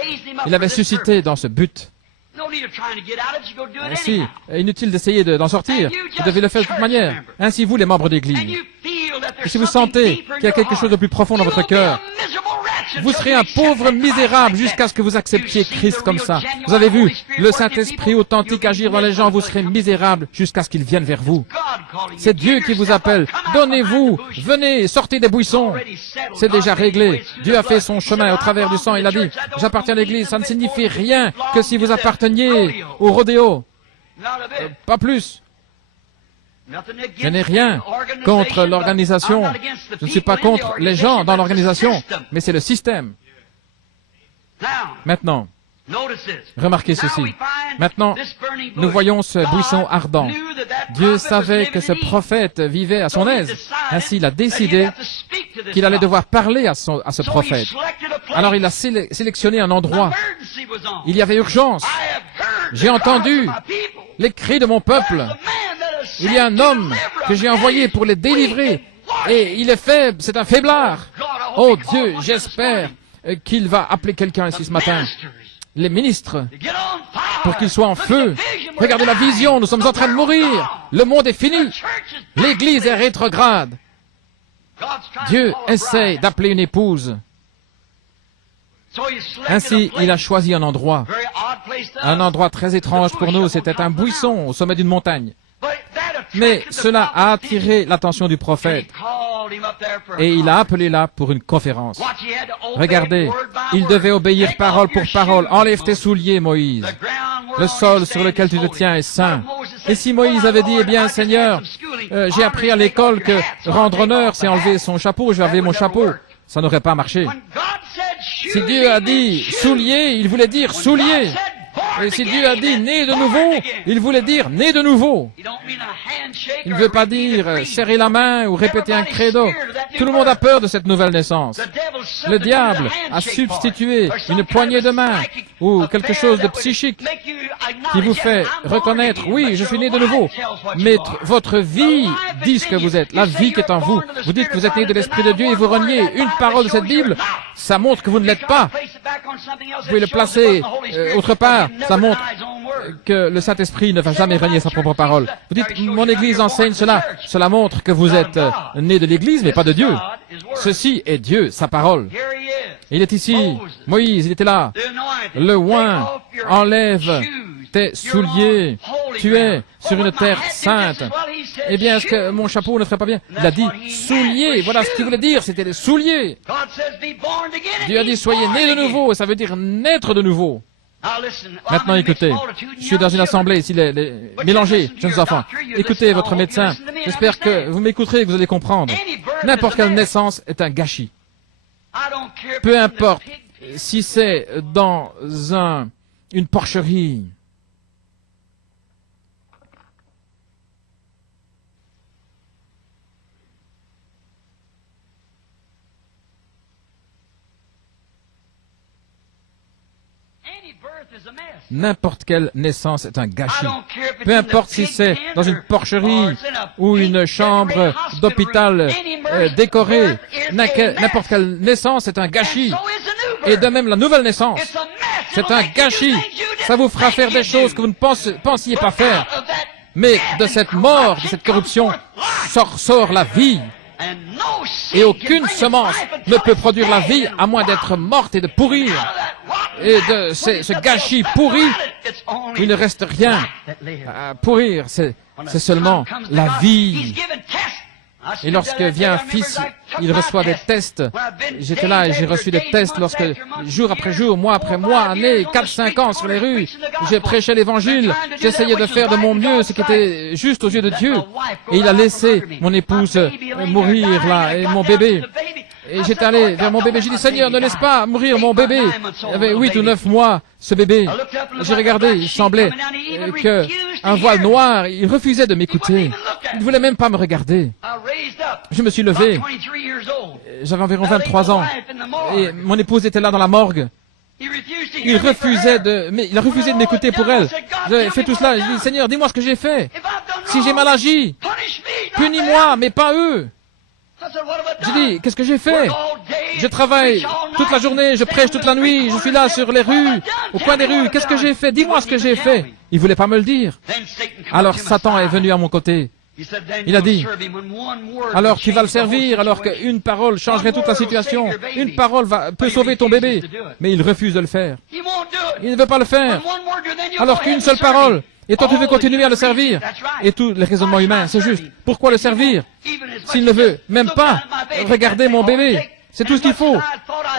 Il l'avait suscité dans ce but. Ainsi, inutile d'essayer d'en sortir. Vous devez le faire de toute manière. Ainsi, vous, les membres d'Église. Et si vous sentez qu'il y a quelque chose de plus profond dans votre cœur, vous serez un pauvre misérable jusqu'à ce que vous acceptiez Christ comme ça. Vous avez vu le Saint-Esprit authentique agir dans les gens, vous serez misérable jusqu'à ce qu'il vienne vers vous. C'est Dieu qui vous appelle. Donnez-vous, venez, sortez des buissons. C'est déjà réglé. Dieu a fait son chemin au travers du sang. Il a dit, j'appartiens à l'Église. Ça ne signifie rien que si vous apparteniez au rodéo. Pas plus. Je n'ai rien contre l'organisation. Je ne suis pas contre les gens dans l'organisation, mais c'est le système. Maintenant, remarquez ceci. Maintenant, nous voyons ce buisson ardent. Dieu savait que ce prophète vivait à son aise. Ainsi, il a décidé qu'il allait devoir parler à ce prophète. Alors, il a sélectionné un endroit. Il y avait urgence. J'ai entendu les cris de mon peuple. Il y a un homme que j'ai envoyé pour les délivrer. Et il est faible, c'est un faiblard. Oh Dieu, j'espère qu'il va appeler quelqu'un ici ce matin. Les ministres, pour qu'ils soient en feu. Regardez la vision, nous sommes en train de mourir. Le monde est fini. L'Église est rétrograde. Dieu essaie d'appeler une épouse. Ainsi, il a choisi un endroit très étrange pour nous. C'était un buisson au sommet d'une montagne. Mais cela a attiré l'attention du prophète. Et il a appelé là pour une conférence. Regardez, il devait obéir parole pour parole. Enlève tes souliers, Moïse. Le sol sur lequel tu te tiens est saint. Et si Moïse avait dit, eh bien, Seigneur, j'ai appris à l'école que rendre honneur, c'est enlever son chapeau, je vais enlever mon chapeau. Ça n'aurait pas marché. Si Dieu a dit souliers, il voulait dire souliers. Et si Dieu a dit né de nouveau, il voulait dire né de nouveau. Il ne veut pas dire serrer la main ou répéter un credo. Tout le monde a peur de cette nouvelle naissance. Le diable a substitué une poignée de main ou quelque chose de psychique qui vous fait reconnaître, oui, je suis né de nouveau. Mais votre vie dit ce que vous êtes, la vie qui est en vous. Vous dites que vous êtes né de l'Esprit de Dieu et vous reniez une parole de cette Bible, ça montre que vous ne l'êtes pas. Vous pouvez le placer autre part, ça montre que le Saint-Esprit ne va jamais renier sa propre parole. Vous dites, mon Église enseigne cela. Cela montre que vous êtes né de l'Église, mais pas de Dieu. Ceci est Dieu, sa parole. Il est ici. Moïse, il était là. Le oint, enlève tes souliers. Tu es sur une terre sainte. Eh bien, est-ce que mon chapeau ne ferait pas bien? Il a dit souliers. Voilà ce qu'il voulait dire. C'était des souliers. Dieu a dit, soyez nés de nouveau. Ça veut dire naître de nouveau. Maintenant, écoutez, je suis dans une assemblée ici, mélangés, jeunes enfants. Écoutez votre médecin. J'espère que vous m'écouterez et que vous allez comprendre. N'importe quelle naissance est un gâchis. Peu importe si c'est dans une porcherie. N'importe quelle naissance est un gâchis. Peu importe si c'est dans une porcherie ou une chambre d'hôpital décorée, n'importe quelle naissance est un gâchis. Et de même la nouvelle naissance, c'est un gâchis. Ça vous fera faire des choses que vous ne pensiez pas faire. Mais de cette mort, de cette corruption, sort la vie. Et aucune semence ne peut produire la vie à moins d'être morte et de pourrir. Et de ce gâchis pourri, il ne reste rien à pourrir. C'est seulement la vie. Et lorsque vient un fils, il reçoit des tests. J'étais là et j'ai reçu des tests lorsque, jour après jour, mois après mois, années, 4-5 ans sur les rues, j'ai prêché l'évangile, j'essayais de faire de mon mieux ce qui était juste aux yeux de Dieu. Et il a laissé mon épouse mourir là, et mon bébé. Et j'étais allé vers mon bébé, j'ai dit, Seigneur, ne laisse pas mourir mon bébé. Il avait 8 ou 9 mois, ce bébé. J'ai regardé, il semblait qu'un voile noir, il refusait de m'écouter. Il ne voulait même pas me regarder. Je me suis levé. J'avais environ 23 ans. Et mon épouse était là dans la morgue. Il a refusé de m'écouter pour elle. J'ai fait tout cela. Je dis, Seigneur, dis-moi ce que j'ai fait. Si j'ai mal agi, punis-moi, mais pas eux. J'ai dit, qu'est-ce que j'ai fait? Je travaille toute la journée, je prêche toute la nuit, je suis là sur les rues, au coin des rues. Qu'est-ce que j'ai fait? Dis-moi ce que j'ai fait. Il voulait pas me le dire. Alors Satan est venu à mon côté. Il a dit, alors tu vas le servir, alors qu'une parole changerait toute la situation. Une parole peut sauver ton bébé. Mais il refuse de le faire. Il ne veut pas le faire. Alors qu'une seule parole. Et toi, tu veux continuer à le servir. Et tous les raisonnements humains, c'est juste. Pourquoi le servir? S'il ne veut même pas regarder mon bébé. C'est tout ce qu'il faut.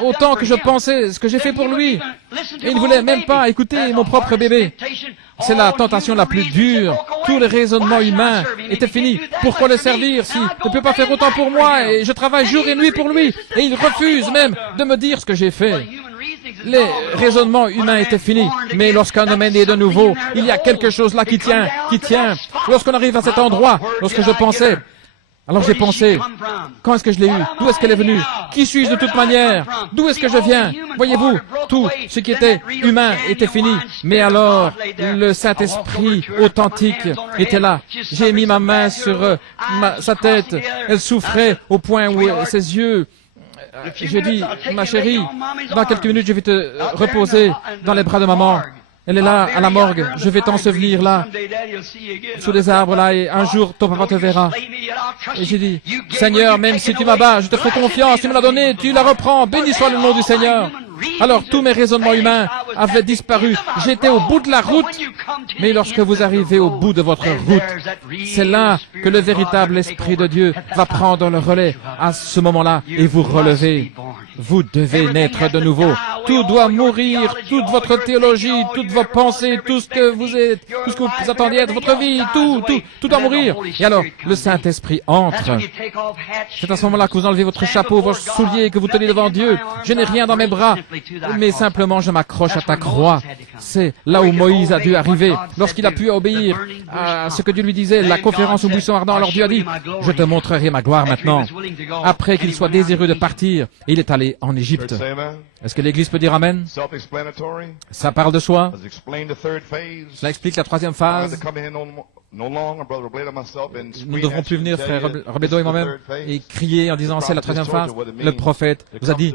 Autant que je pensais ce que j'ai fait pour lui. Et il ne voulait même pas écouter mon propre bébé. C'est la tentation la plus dure. Tous les raisonnements humains étaient finis. Pourquoi le servir s'il ne peut pas faire autant pour moi et je travaille jour et nuit pour lui? Et il refuse même de me dire ce que j'ai fait. Les raisonnements humains étaient finis. Mais lorsqu'un homme est né de nouveau, il y a quelque chose là qui tient. Lorsqu'on arrive à cet endroit, lorsque je pensais, alors j'ai pensé, quand est-ce que je l'ai eu? D'où est-ce qu'elle est venue? Qui suis-je de toute manière? D'où est-ce que je viens? Voyez-vous, tout ce qui était humain était fini. Mais alors, le Saint-Esprit authentique était là. J'ai mis ma main sur sa tête. Elle souffrait au point où ses yeux... J'ai dit, ma chérie, dans quelques minutes, je vais te reposer dans les bras de maman. Elle est là, à la morgue. Je vais t'ensevelir là, sous des arbres là, et un jour, ton papa te verra. Et j'ai dit, Seigneur, même si tu m'abats, je te ferai confiance, tu me l'as donné, tu la reprends, béni soit le nom du Seigneur. Alors tous mes raisonnements humains avaient disparu. J'étais au bout de la route. Mais lorsque vous arrivez au bout de votre route, c'est là que le véritable Esprit de Dieu va prendre le relais à ce moment-là et vous relever. Vous devez naître de nouveau. Tout doit mourir, toute votre théologie, toutes vos pensées, tout ce que vous êtes, tout ce que vous attendiez de votre vie, tout doit mourir. Et alors, le Saint-Esprit entre. C'est à ce moment-là que vous enlevez votre chapeau, vos souliers, et que vous tenez devant Dieu. Je n'ai rien dans mes bras, mais simplement je m'accroche à ta croix. C'est là où Moïse a dû arriver. Lorsqu'il a pu obéir à ce que Dieu lui disait, la conférence au buisson ardent, alors Dieu a dit, je te montrerai ma gloire maintenant. Après qu'il soit désireux de partir, il est allé en Égypte. Est-ce que l'Église peut dire Amen? Ça parle de soi. Cela explique la troisième phase. Nous ne devrons plus venir, frère Robledo et moi-même, et crier en disant c'est la troisième phase. Le prophète vous a dit,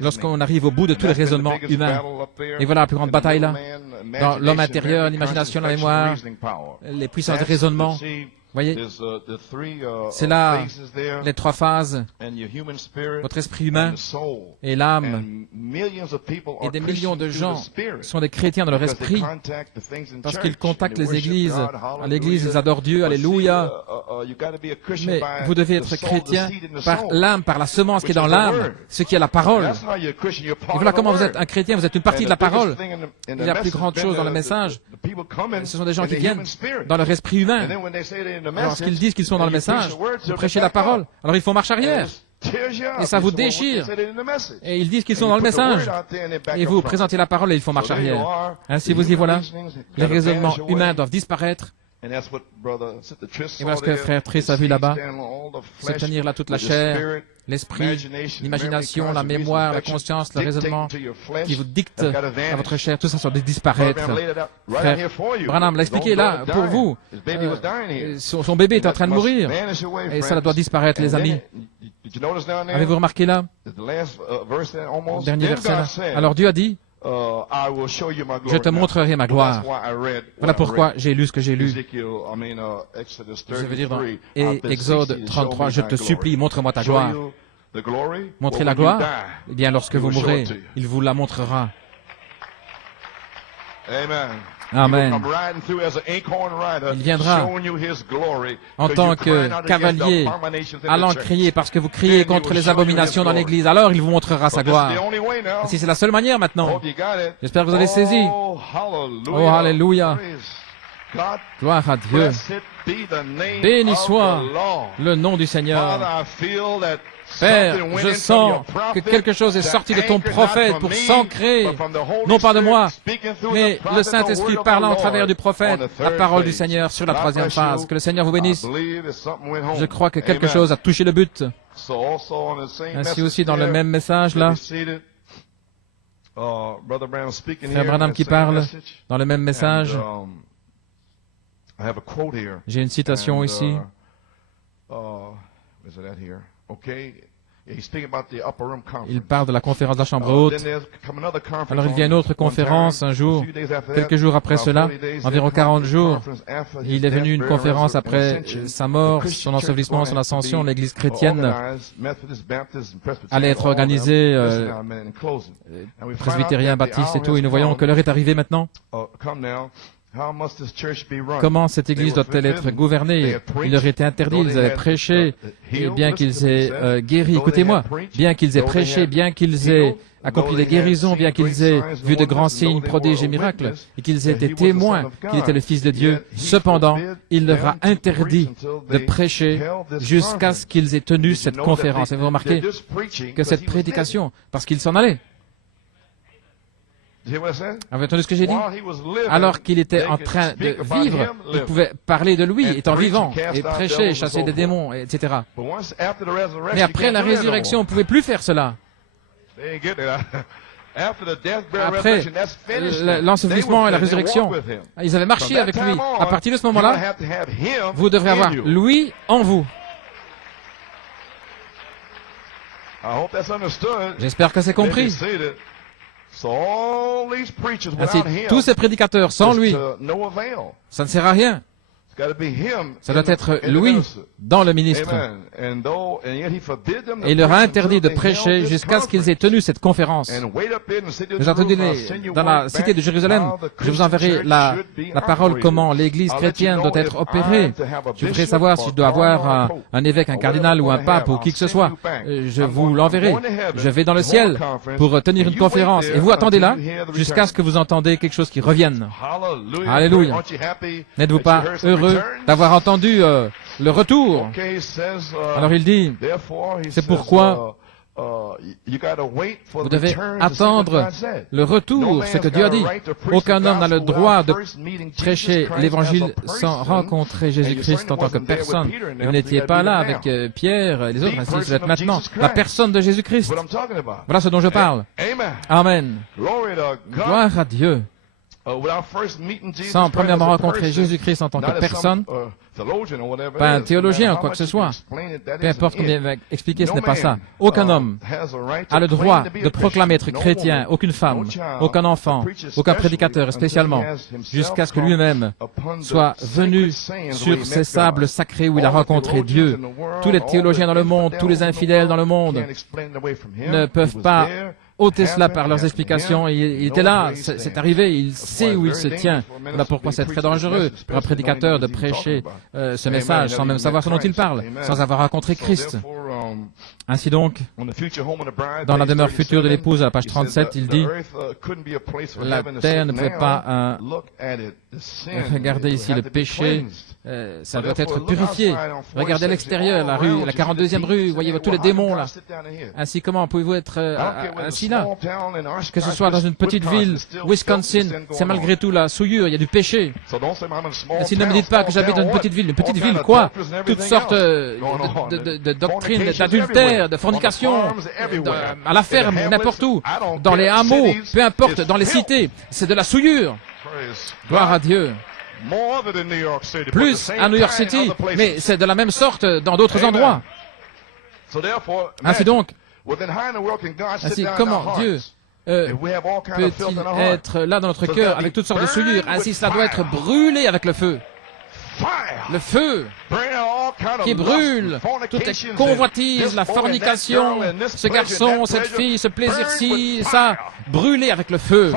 lorsqu'on arrive au bout de tous les raisonnements humains, et voilà la plus grande bataille là, dans l'homme intérieur, l'imagination, la mémoire, les puissances de raisonnement. Voyez, c'est là les trois phases, votre esprit humain et l'âme. Et des millions de gens sont des chrétiens dans leur esprit parce qu'ils contactent les églises. À l'église, ils adorent Dieu, alléluia. Mais vous devez être chrétien par l'âme, par la semence qui est dans l'âme, ce qui est la parole. Et voilà comment vous êtes un chrétien, vous êtes une partie de la parole. Il y a plus grande chose dans le message. Ce sont des gens qui viennent dans leur esprit humain. Alors, lorsqu'ils disent qu'ils sont dans le message, vous prêchez la parole, alors il faut marche arrière. Et ça vous déchire. Et ils disent qu'ils sont dans le message. Et vous présentez la parole et ils font marche arrière. Ainsi vous y voilà. Les raisonnements humains doivent disparaître. Et voilà ce que frère Triss a vu là-bas. Se tenir là toute la chair, l'esprit, l'imagination, la mémoire, la conscience, le raisonnement qui vous dicte à votre chair, tout ça doit disparaître. Frère Branham l'a expliqué là, pour vous. Son bébé est en train de mourir. Et ça doit disparaître, les amis. Avez-vous remarqué là? Dernier verset là. Alors Dieu a dit, je te montrerai ma gloire. Voilà pourquoi j'ai lu ce que j'ai lu. Je veux dire dans Exode 33, je te supplie, montre-moi ta gloire. Montrez la gloire? Eh bien, lorsque vous mourrez, il vous la montrera. Amen. Il viendra en tant que cavalier, allant crier parce que vous criez contre les abominations dans l'Église. Alors il vous montrera sa gloire. Si c'est la seule manière maintenant. J'espère que vous avez saisi. Oh, alléluia. Gloire à Dieu. Béni soit le nom du Seigneur. Père, je sens que quelque chose est sorti de ton prophète pour s'ancrer, non pas de moi, mais le Saint-Esprit parlant au travers du prophète, la parole du Seigneur sur la troisième phase. Que le Seigneur vous bénisse. Je crois que quelque chose a touché le but. Ainsi aussi dans le même message là, Frère Branham qui parle dans le même message. J'ai une citation ici. Il parle de la conférence de la chambre haute. Alors il y a une autre conférence un jour, quelques jours après cela, environ 40 jours. Il est venu une conférence après sa mort, son ensevelissement, son ascension. L'église chrétienne allait être organisée, presbytérien, baptiste et tout. Et nous voyons que l'heure est arrivée maintenant. Comment cette église doit-elle être gouvernée? Il leur était interdit, ils avaient prêché, et bien qu'ils aient guéri, écoutez-moi, bien qu'ils aient prêché, bien qu'ils aient accompli des guérisons, bien qu'ils aient vu de grands signes, prodiges et miracles, et qu'ils aient été témoins qu'il était le Fils de Dieu, cependant, il leur a interdit de prêcher jusqu'à ce qu'ils aient tenu cette conférence. Et vous remarquez que cette prédication, parce qu'ils s'en allaient. Avez-vous entendu ce que j'ai dit? Alors qu'il était en train de vivre, il pouvait parler de lui, étant vivant, et prêcher, chasser des démons, etc. Mais après la résurrection, on ne pouvait plus faire cela. Après l'ensevelissement et la résurrection, ils avaient marché avec lui. À partir de ce moment-là, vous devrez avoir lui en vous. J'espère que c'est compris. Ainsi, tous ces prédicateurs sans lui, ça ne sert à rien. Ça doit être lui dans le ministre. Et il leur a interdit de prêcher jusqu'à ce qu'ils aient tenu cette conférence. J'ai entendu dans la cité de Jérusalem, je vous enverrai la parole comment l'église chrétienne doit être opérée. Je voudrais savoir si je dois avoir un évêque, un cardinal ou un pape ou qui que ce soit. Je vous l'enverrai. Je vais dans le ciel pour tenir une conférence. Et vous attendez là jusqu'à ce que vous entendez quelque chose qui revienne. Alléluia. N'êtes-vous pas heureux d'avoir entendu le retour? Alors il dit, c'est pourquoi vous devez attendre le retour, ce que Dieu a dit. Aucun homme n'a le droit de prêcher l'évangile sans rencontrer Jésus-Christ en tant que personne. Et vous n'étiez pas là avec Pierre et les autres, ainsi vous êtes maintenant la personne de Jésus-Christ. Voilà ce dont je parle. Amen. Gloire à Dieu. Sans premièrement rencontrer Jésus-Christ en tant que personne, pas un théologien ou quoi que ce soit. Peu importe combien il va expliquer, ce n'est pas ça. Aucun homme a le droit de proclamer être chrétien, aucune femme, aucun enfant, aucun prédicateur, spécialement, jusqu'à ce que lui-même soit venu sur ces sables sacrés où il a rencontré Dieu. Tous les théologiens dans le monde, tous les infidèles dans le monde ne peuvent pas ôter cela par leurs explications. Il était là, c'est arrivé, il sait où il se tient. Voilà pourquoi c'est très dangereux pour un prédicateur de prêcher ce message sans même savoir ce dont il parle, sans avoir rencontré Christ. Ainsi donc, dans la demeure future de l'épouse, à la page 37, il dit, la terre ne pouvait pas regarder ici le péché, ça doit être purifié. Regardez à l'extérieur, la rue, la 42e rue, voyez tous les démons là. Ainsi, comment pouvez-vous être ainsi là? Que ce soit dans une petite ville, Wisconsin, c'est malgré tout la souillure, il y a du péché. Ainsi, ne me dites pas que j'habite dans une petite ville. Une petite ville, quoi? Toutes sortes de doctrines, d'adultère, de fornication, à la ferme, n'importe où, dans les hameaux, peu importe, dans les cités, c'est de la souillure. Gloire à Dieu. Plus à New York City, mais c'est de la même sorte dans d'autres endroits. Ainsi donc, ainsi comment Dieu peut-il être là dans notre cœur avec toutes sortes de souillures? Ainsi cela doit être brûlé avec le feu. Le feu. qui brûle toutes les convoitises, la fornication, ce garçon, cette fille, ce plaisir-ci, ça, brûlez avec le feu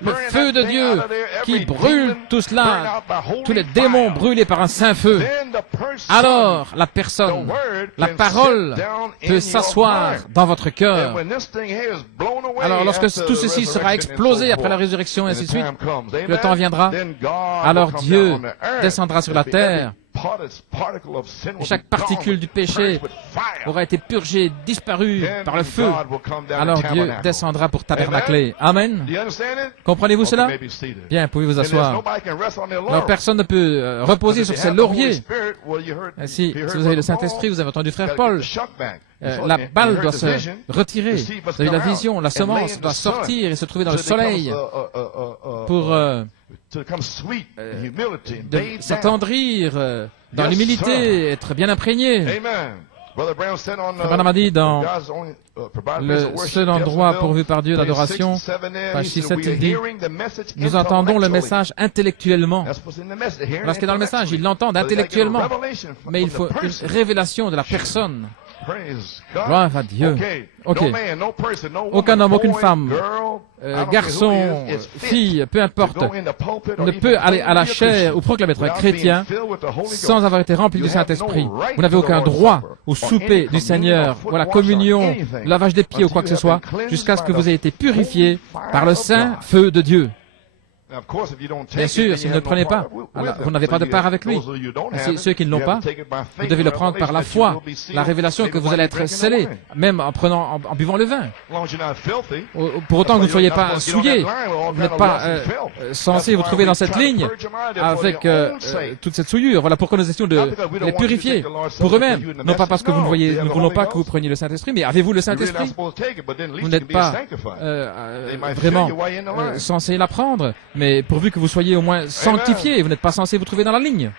de Dieu qui brûle tout cela, tous les démons brûlés par un saint feu. Alors, la personne, la parole peut s'asseoir dans votre cœur. Alors, lorsque tout ceci sera explosé après la résurrection et ainsi de suite, le temps viendra, alors Dieu descendra sur la terre. Et chaque particule du péché aura été purgée, disparue par le feu. Alors Dieu descendra pour tabernacler. Amen. Comprenez-vous cela? Bien, pouvez vous asseoir. Alors personne ne peut reposer sur ses lauriers. Si vous avez le Saint-Esprit, vous avez entendu frère Paul, la balle doit se retirer. Vous avez la vision, la semence doit sortir et se trouver dans le soleil pour s'attendrir dans l'humilité, être bien imprégné. Branham a dit dans le seul endroit pourvu par Dieu d'adoration, page 6-7, il dit, nous entendons le message intellectuellement. Parce que dans le message, ils l'entendent intellectuellement, mais il faut une révélation de la personne. Gloire à Dieu. Ok. Aucun homme, aucune femme, garçon, fille, peu importe, ne peut aller à la chaire ou proclamer être chrétien sans avoir été rempli du Saint-Esprit. Vous n'avez aucun droit au souper du Seigneur, ou à la communion, au lavage des pieds ou quoi que ce soit, jusqu'à ce que vous ayez été purifié par le saint feu de Dieu. Bien sûr, si vous ne le prenez pas, alors vous n'avez pas de part avec lui. Ceux qui ne l'ont pas, vous devez le prendre par la foi, la révélation que vous allez être scellés, même en buvant le vin. Pour autant que vous ne soyez pas souillés, vous n'êtes pas censé vous trouver dans cette ligne avec toute cette souillure. Voilà pourquoi nous essayons de les purifier pour eux-mêmes. Non pas parce que vous ne voyez, nous ne voulons pas que vous preniez le Saint-Esprit, mais avez-vous le Saint-Esprit? Vous n'êtes pas vraiment censé l'apprendre. Mais pourvu que vous soyez au moins sanctifiés, vous n'êtes pas censé vous trouver dans la ligne.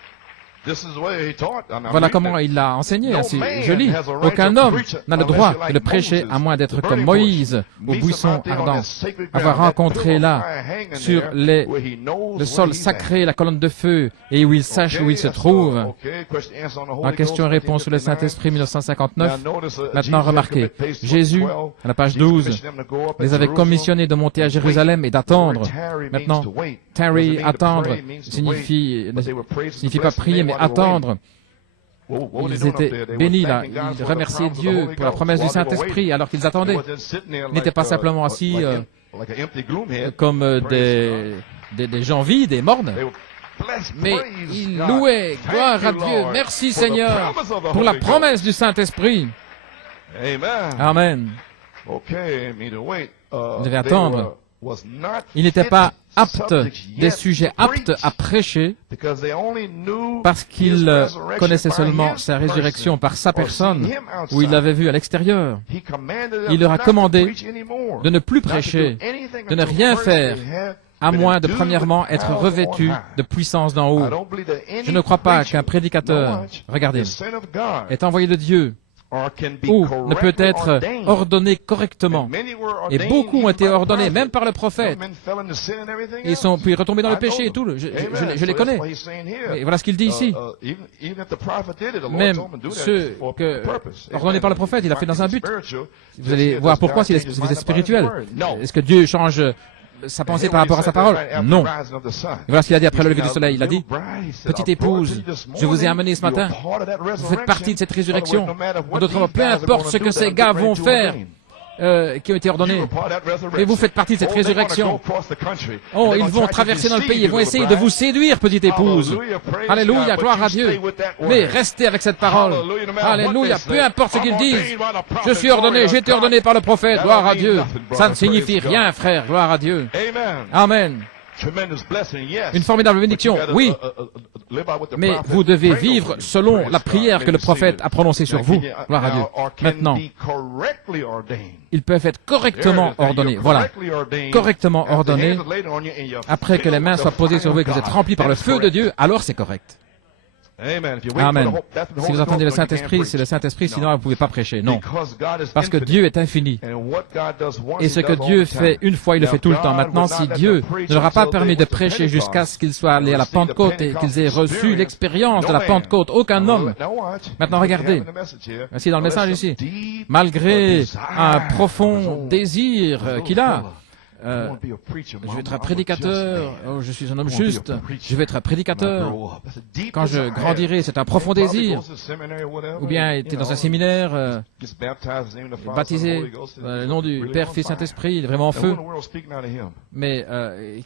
Voilà comment il l'a enseigné, ainsi je lis. Aucun homme n'a le droit de le prêcher à moins d'être comme Moïse au buisson ardent, avoir rencontré là, sur le sol sacré, la colonne de feu, et où il sache où il se trouve. En question et réponse sur le Saint-Esprit 1959. Maintenant remarquez, Jésus, à la page 12, les avait commissionnés de monter à Jérusalem et d'attendre. Maintenant, tarry, attendre, signifie pas prier, mais attendre. Ils étaient bénis là, ils remerciaient Dieu pour la promesse du Saint-Esprit alors qu'ils attendaient. Ils n'étaient pas simplement assis comme des gens vides et mornes, mais ils louaient, gloire à Dieu, merci Seigneur pour la promesse du Saint-Esprit. Amen. Vous devez attendre. Ils n'étaient pas aptes, des sujets aptes à prêcher, parce qu'ils connaissaient seulement sa résurrection par sa personne, où ils l'avaient vu à l'extérieur. Il leur a commandé de ne plus prêcher, de ne rien faire, à moins de premièrement être revêtu de puissance d'en haut. Je ne crois pas qu'un prédicateur, regardez, est envoyé de Dieu, ou ne peut être ordonné correctement. Et beaucoup ont été ordonnés, même par le prophète. Ils sont puis retombés dans le péché et tout. Je les connais. Et voilà ce qu'il dit ici. Même ceux ordonnés par le prophète, il a fait dans un but. Vous allez voir pourquoi si vous êtes spirituel. Est-ce que Dieu change sa pensée par rapport à sa parole? Non. Et voilà ce qu'il a dit après le lever du soleil. Il a dit, petite épouse, je vous ai amené ce matin, vous faites partie de cette résurrection. En d'autres mots, peu importe ce que ces gars vont faire, qui ont été ordonnés, et vous faites partie de cette résurrection. Oh, ils vont traverser dans le pays, ils vont essayer de vous séduire, petite épouse. Alléluia, gloire à Dieu. Mais restez avec cette parole. Alléluia, peu importe ce qu'ils disent. Je suis ordonné, j'ai été ordonné par le prophète, gloire à Dieu. Ça ne signifie rien, frère, gloire à Dieu. Amen. Une formidable bénédiction, oui, mais vous devez vivre selon la prière que le prophète a prononcée sur vous. Gloire à Dieu. Maintenant, ils peuvent être correctement ordonnés. Voilà, correctement ordonnés. Après que les mains soient posées sur vous et que vous êtes remplis par le feu de Dieu, alors c'est correct. Amen. Si vous attendez le Saint-Esprit, c'est le Saint-Esprit, sinon vous ne pouvez pas prêcher. Non. Parce que Dieu est infini. Et ce que Dieu fait une fois, il le fait tout le temps. Maintenant, si Dieu ne leur a pas permis de prêcher jusqu'à ce qu'ils soient allés à la Pentecôte et qu'ils aient reçu l'expérience de la Pentecôte, aucun homme. Maintenant, regardez. Ainsi, dans le message ici, malgré un profond désir qu'il a, je vais être un prédicateur, oh, je suis un homme juste, je vais être un prédicateur. Quand je grandirai, c'est un profond désir. Ou bien était dans un séminaire, baptisé le nom du Père, Fils, Saint-Esprit, il est vraiment en feu. Mais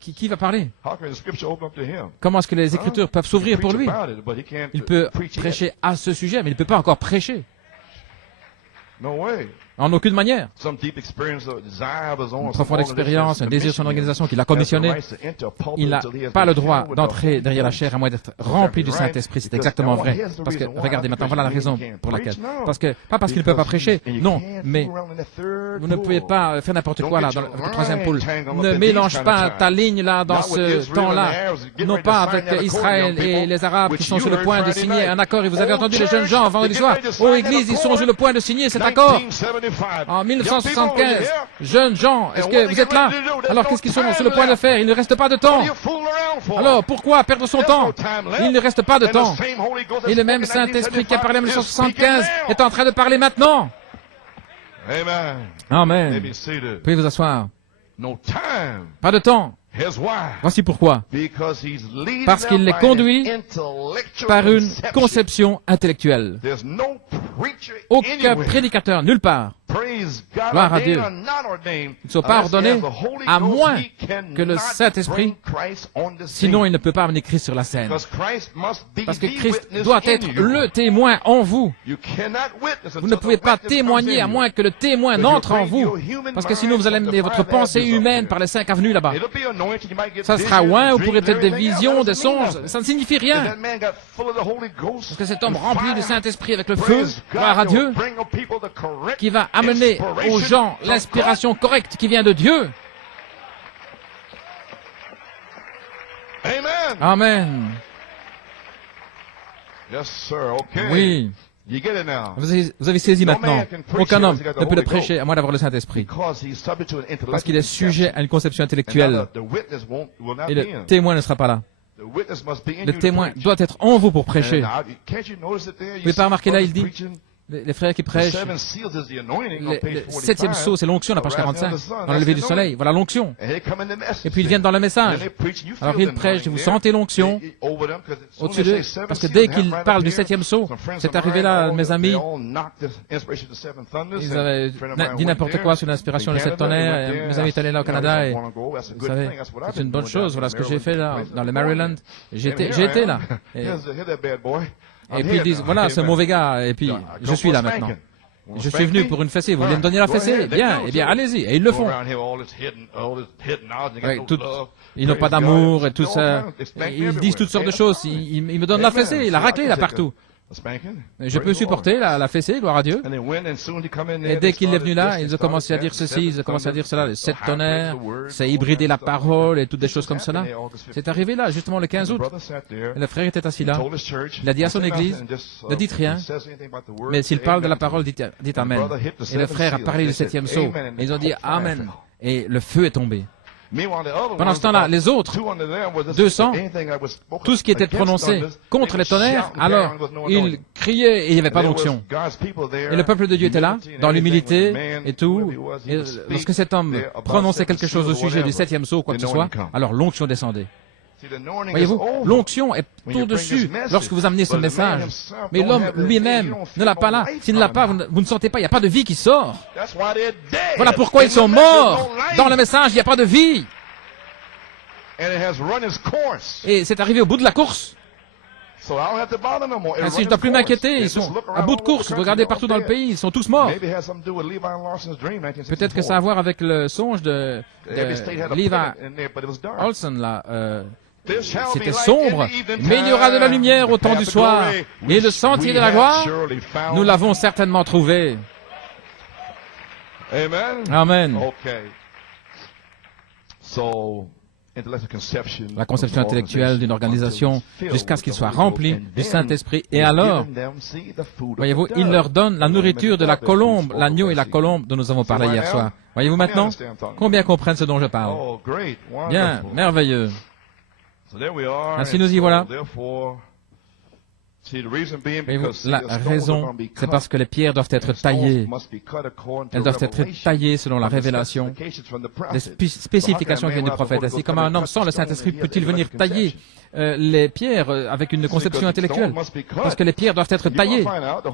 qui va parler? Comment est-ce que les Écritures peuvent s'ouvrir pour lui? Il peut prêcher à ce sujet, mais il ne peut pas encore prêcher. En aucune manière. Une profonde expérience, un désir de son organisation qui l'a commissionné. Il n'a pas le droit d'entrer derrière la chair à moins d'être rempli du Saint-Esprit. C'est exactement vrai. Parce que, regardez maintenant, voilà la raison pour laquelle. Parce que, pas parce qu'il ne peut pas prêcher, non, mais vous ne pouvez pas faire n'importe quoi là, dans le troisième pôle. Ne mélange pas ta ligne là, dans ce temps-là. Non pas avec Israël et les Arabes qui sont sur le point de signer un accord. Et vous avez entendu les jeunes gens vendredi soir. Oh, Église, ils sont sur le point de signer cet accord. En 1975, jeunes gens, est-ce que vous êtes là? Alors qu'est-ce qu'ils sont sur le point de faire? Il ne reste pas de temps. Alors pourquoi perdre son temps? Il ne reste pas de temps. Et le même Saint-Esprit qui a parlé en 1975 est en train de parler maintenant. Amen. Pouvez vous asseoir. Pas de temps. Voici pourquoi. Parce qu'il les conduit par une conception intellectuelle. Aucun prédicateur, nulle part, gloire à Dieu, ne soit pas ordonné à moins que le Saint-Esprit, sinon il ne peut pas amener Christ sur la scène. Parce que Christ doit être le témoin en vous. Vous ne pouvez pas témoigner à moins que le témoin n'entre en vous. Parce que sinon vous allez amener votre pensée humaine par les 5 avenues là-bas. Ça sera loin, vous pourrez peut-être des visions, des songes, ça ne signifie rien. Parce que cet homme rempli du Saint-Esprit avec le feu, gloire à Dieu, qui va amener aux gens l'inspiration correcte qui vient de Dieu. Amen. Oui. Vous avez saisi maintenant. Aucun homme ne peut le prêcher à moins d'avoir le Saint-Esprit. Parce qu'il est sujet à une conception intellectuelle. Et le témoin ne sera pas là. Le témoin doit être en vous pour prêcher. Vous ne pouvez pas remarquer là, il dit, les frères qui prêchent, le 7e sceau, c'est l'onction, la page 45, dans le lever du soleil. Voilà l'onction. Et puis ils viennent dans le message. Alors ils prêchent, vous sentez l'onction au-dessus d'eux, parce que dès qu'ils parlent du 7e sceau, c'est arrivé là, mes amis, ils avaient dit n'importe quoi sur l'inspiration des 7 tonnerres. Mes amis étaient allés là au Canada et vous savez, c'est une bonne chose. Voilà ce que j'ai fait là, dans le Maryland. J'ai été là. Et puis ils disent, voilà, ce mauvais gars, et puis je suis là maintenant. Je suis venu pour une fessée, vous voulez me donner la fessée? Bien, eh bien, allez-y. Et ils le font. Ils n'ont pas d'amour et tout ça. Ils disent toutes sortes de choses. Ils me donnent la fessée, la raclée là partout. Je peux supporter la fessée, gloire à Dieu. Et dès qu'il est venu là, ils ont commencé à dire ceci, ils ont commencé à dire cela, les 7 tonnerres, c'est hybrider la parole et toutes des choses comme cela. C'est arrivé là, justement le 15 août. Et le frère était assis là. Il a dit à son église, ne dites rien, mais s'il parle de la parole, dites Amen. Et le frère a parlé du 7e sceau. Et ils ont dit Amen. Et le feu est tombé. Pendant ce temps-là, les autres, 200, tout ce qui était prononcé contre les tonnerres, alors ils criaient et il n'y avait pas d'onction. Et le peuple de Dieu était là, dans l'humilité et tout. Et lorsque cet homme prononçait quelque chose au sujet du 7e sceau ou quoi que ce soit, alors l'onction descendait. Voyez-vous, l'onction est au-dessus lorsque vous amenez ce message. Mais l'homme lui-même ne l'a pas là. S'il ne l'a pas, vous ne sentez pas, il n'y a pas de vie qui sort. Voilà pourquoi ils sont morts. Dans le message, il n'y a pas de vie. Et c'est arrivé au bout de la course. Ainsi, je ne dois plus m'inquiéter, ils sont à bout de course, regardez partout dans le pays, ils sont tous morts. Peut-être que ça a à voir avec le songe de Levi Olson, là. C'était sombre, mais il y aura de la lumière au temps du soir. Et le sentier de la gloire, nous l'avons certainement trouvé. Amen. la conception intellectuelle d'une organisation jusqu'à ce qu'il soit rempli du Saint-Esprit. Et alors, voyez-vous, il leur donne la nourriture de la colombe, l'agneau et la colombe dont nous avons parlé hier soir. Voyez-vous maintenant? Combien comprennent ce dont je parle? Bien, merveilleux. Ainsi nous y voilà. La raison, c'est parce que les pierres doivent être taillées. Elles doivent être taillées selon la révélation, les spécifications qui viennent du prophète. Ainsi, comme un homme sans le Saint-Esprit peut-il venir tailler les pierres avec une conception intellectuelle? Parce que les pierres doivent être taillées.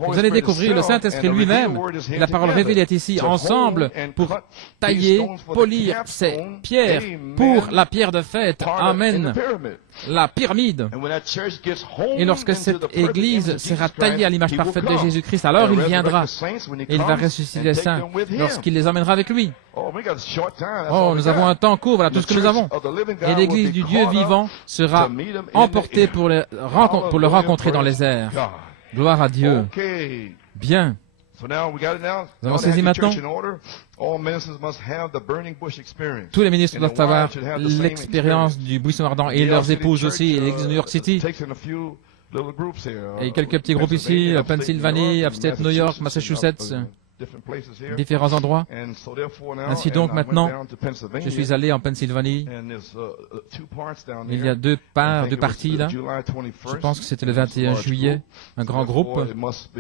Vous allez découvrir le Saint-Esprit lui-même. La parole révélée est ici ensemble pour tailler, polir ces pierres pour la pierre de fête. Amen. La pyramide. Et lorsque cette Église sera taillée à l'image parfaite de Jésus-Christ, alors il viendra et il va ressusciter les saints lorsqu'il les emmènera avec lui. Oh, nous avons un temps court, voilà tout ce que nous avons. Et l'Église du Dieu vivant sera emportée pour le rencontrer dans les airs. Gloire à Dieu. Bien. Nous avons saisi maintenant. Tous les ministres doivent avoir l'expérience du buisson ardent et leurs épouses aussi, et l'Église de New York City. Et quelques petits groupes ici, Pennsylvanie, Upstate New York, Massachusetts, différents endroits. Ainsi donc, maintenant, je suis allé en Pennsylvanie. Il y a deux parties là. Je pense que c'était le 21 juillet, un grand groupe.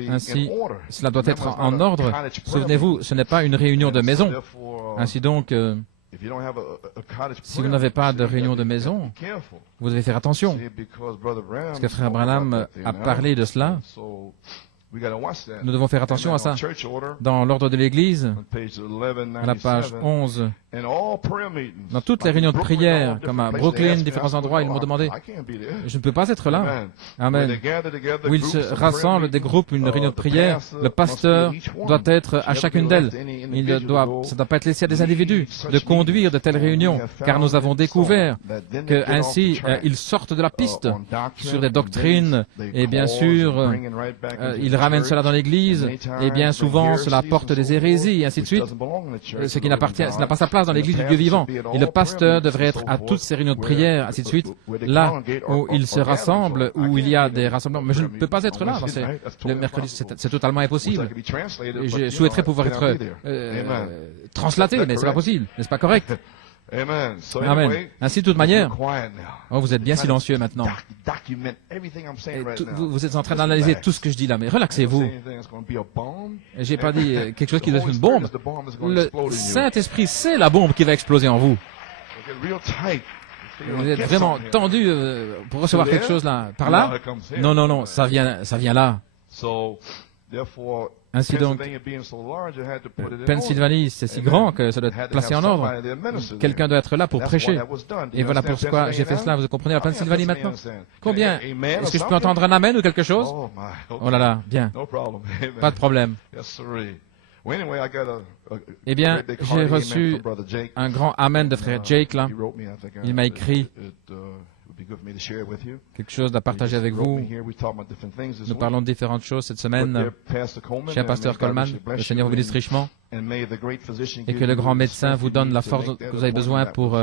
Ainsi, cela doit être en ordre. Souvenez-vous, ce n'est pas une réunion de maison. Ainsi donc, si vous n'avez pas de réunion de maison, vous devez faire attention. Parce que Frère Branham a parlé de cela. Nous devons faire attention à ça. Dans l'ordre de l'Église, à la page 11, dans toutes les réunions de prière, comme à Brooklyn, différents endroits, ils m'ont demandé, je ne peux pas être là. Amen. Où ils se rassemblent des groupes, une réunion de prière, le pasteur doit être à chacune d'elles. Ça ne doit pas être laissé à des individus de conduire de telles réunions, car nous avons découvert que ainsi ils sortent de la piste sur des doctrines, et bien sûr, ils ramènent cela dans l'Église, et bien souvent cela apporte des hérésies, et ainsi de suite, ce qui n'a pas sa place dans l'Église du Dieu vivant. Et le pasteur devrait être à toutes ces réunions de prière, ainsi de suite, là où ils se rassemblent, où il y a des rassemblements. Mais je ne peux pas être là, parce que le mercredi, c'est totalement impossible. Je souhaiterais pouvoir être translaté, mais c'est pas possible, n'est-ce pas correct? Amen. Ainsi, de toute manière, vous êtes bien silencieux maintenant. Vous êtes en train d'analyser tout ce que je dis là, mais relaxez-vous. J'ai pas dit quelque chose qui doit être une bombe. Le Saint-Esprit, c'est la bombe qui va exploser en vous. Vous êtes vraiment tendu pour recevoir quelque chose là. Par là? Non, non, non, ça vient là. Ainsi donc, Pennsylvanie, c'est si grand que ça doit être placé en ordre. Quelqu'un doit être là pour prêcher. Et voilà pourquoi j'ai fait cela. Vous comprenez la Pennsylvanie maintenant? Combien? Est-ce que je peux entendre un amen ou quelque chose? Oh là là, bien. Pas de problème. Eh bien, j'ai reçu un grand amen de frère Jake là. Il m'a écrit quelque chose à partager avec vous. Nous parlons de différentes choses cette semaine. Cher pasteur Coleman, le Seigneur vous bénisse richement et que le grand médecin vous donne la force que vous avez besoin pour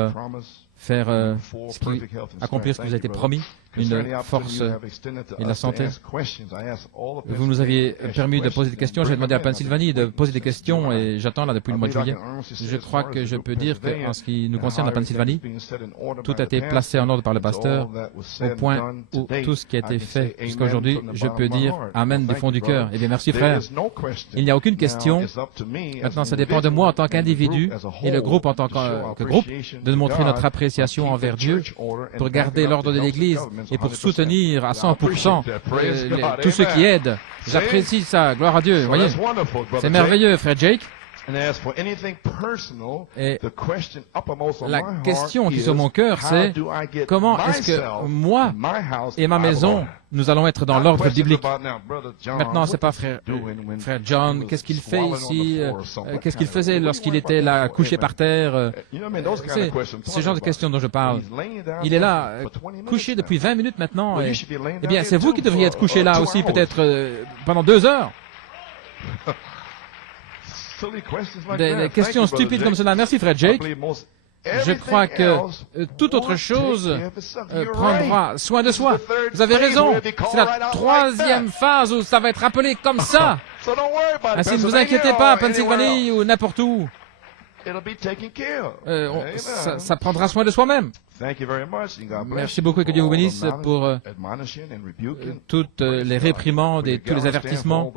accomplir ce qui vous a été promis, une force et la santé. Vous nous aviez permis de poser des questions. J'ai demandé à Pennsylvanie de poser des questions et j'attends là depuis le mois de juillet. Je crois que je peux dire qu'en ce qui nous concerne, la Pennsylvanie, tout a été placé en ordre par le pasteur au point où tout ce qui a été fait jusqu'à aujourd'hui, je peux dire Amen du fond du cœur. Eh bien, merci frère. Il n'y a aucune question. Maintenant, ça dépend de moi en tant qu'individu et le groupe en tant que groupe de montrer notre appréciation envers Dieu pour garder l'ordre de l'Église et pour soutenir à 100% tous ceux qui aident. J'apprécie ça, gloire à Dieu. Vous voyez, c'est merveilleux, frère Jake. Et la question qui est sur mon cœur, c'est comment est-ce que moi et ma maison, nous allons être dans l'ordre biblique. Maintenant, c'est pas frère John, qu'est-ce qu'il fait ici, qu'est-ce qu'il faisait lorsqu'il était là, couché par terre. C'est ce genre de questions dont je parle. Il est là, couché depuis 20 minutes maintenant. Eh bien, c'est vous qui devriez être couché là aussi, peut-être pendant 2 heures. Des questions stupides comme cela. Merci, frère Jake. Je crois que toute autre chose prendra soin de soi. Vous avez raison. C'est la troisième phase où ça va être appelé comme ça. Ainsi, ne vous inquiétez pas, à Pennsylvanie ou n'importe où. Ça prendra soin de soi-même. Merci beaucoup et que Dieu vous bénisse pour toutes les réprimandes et tous les avertissements,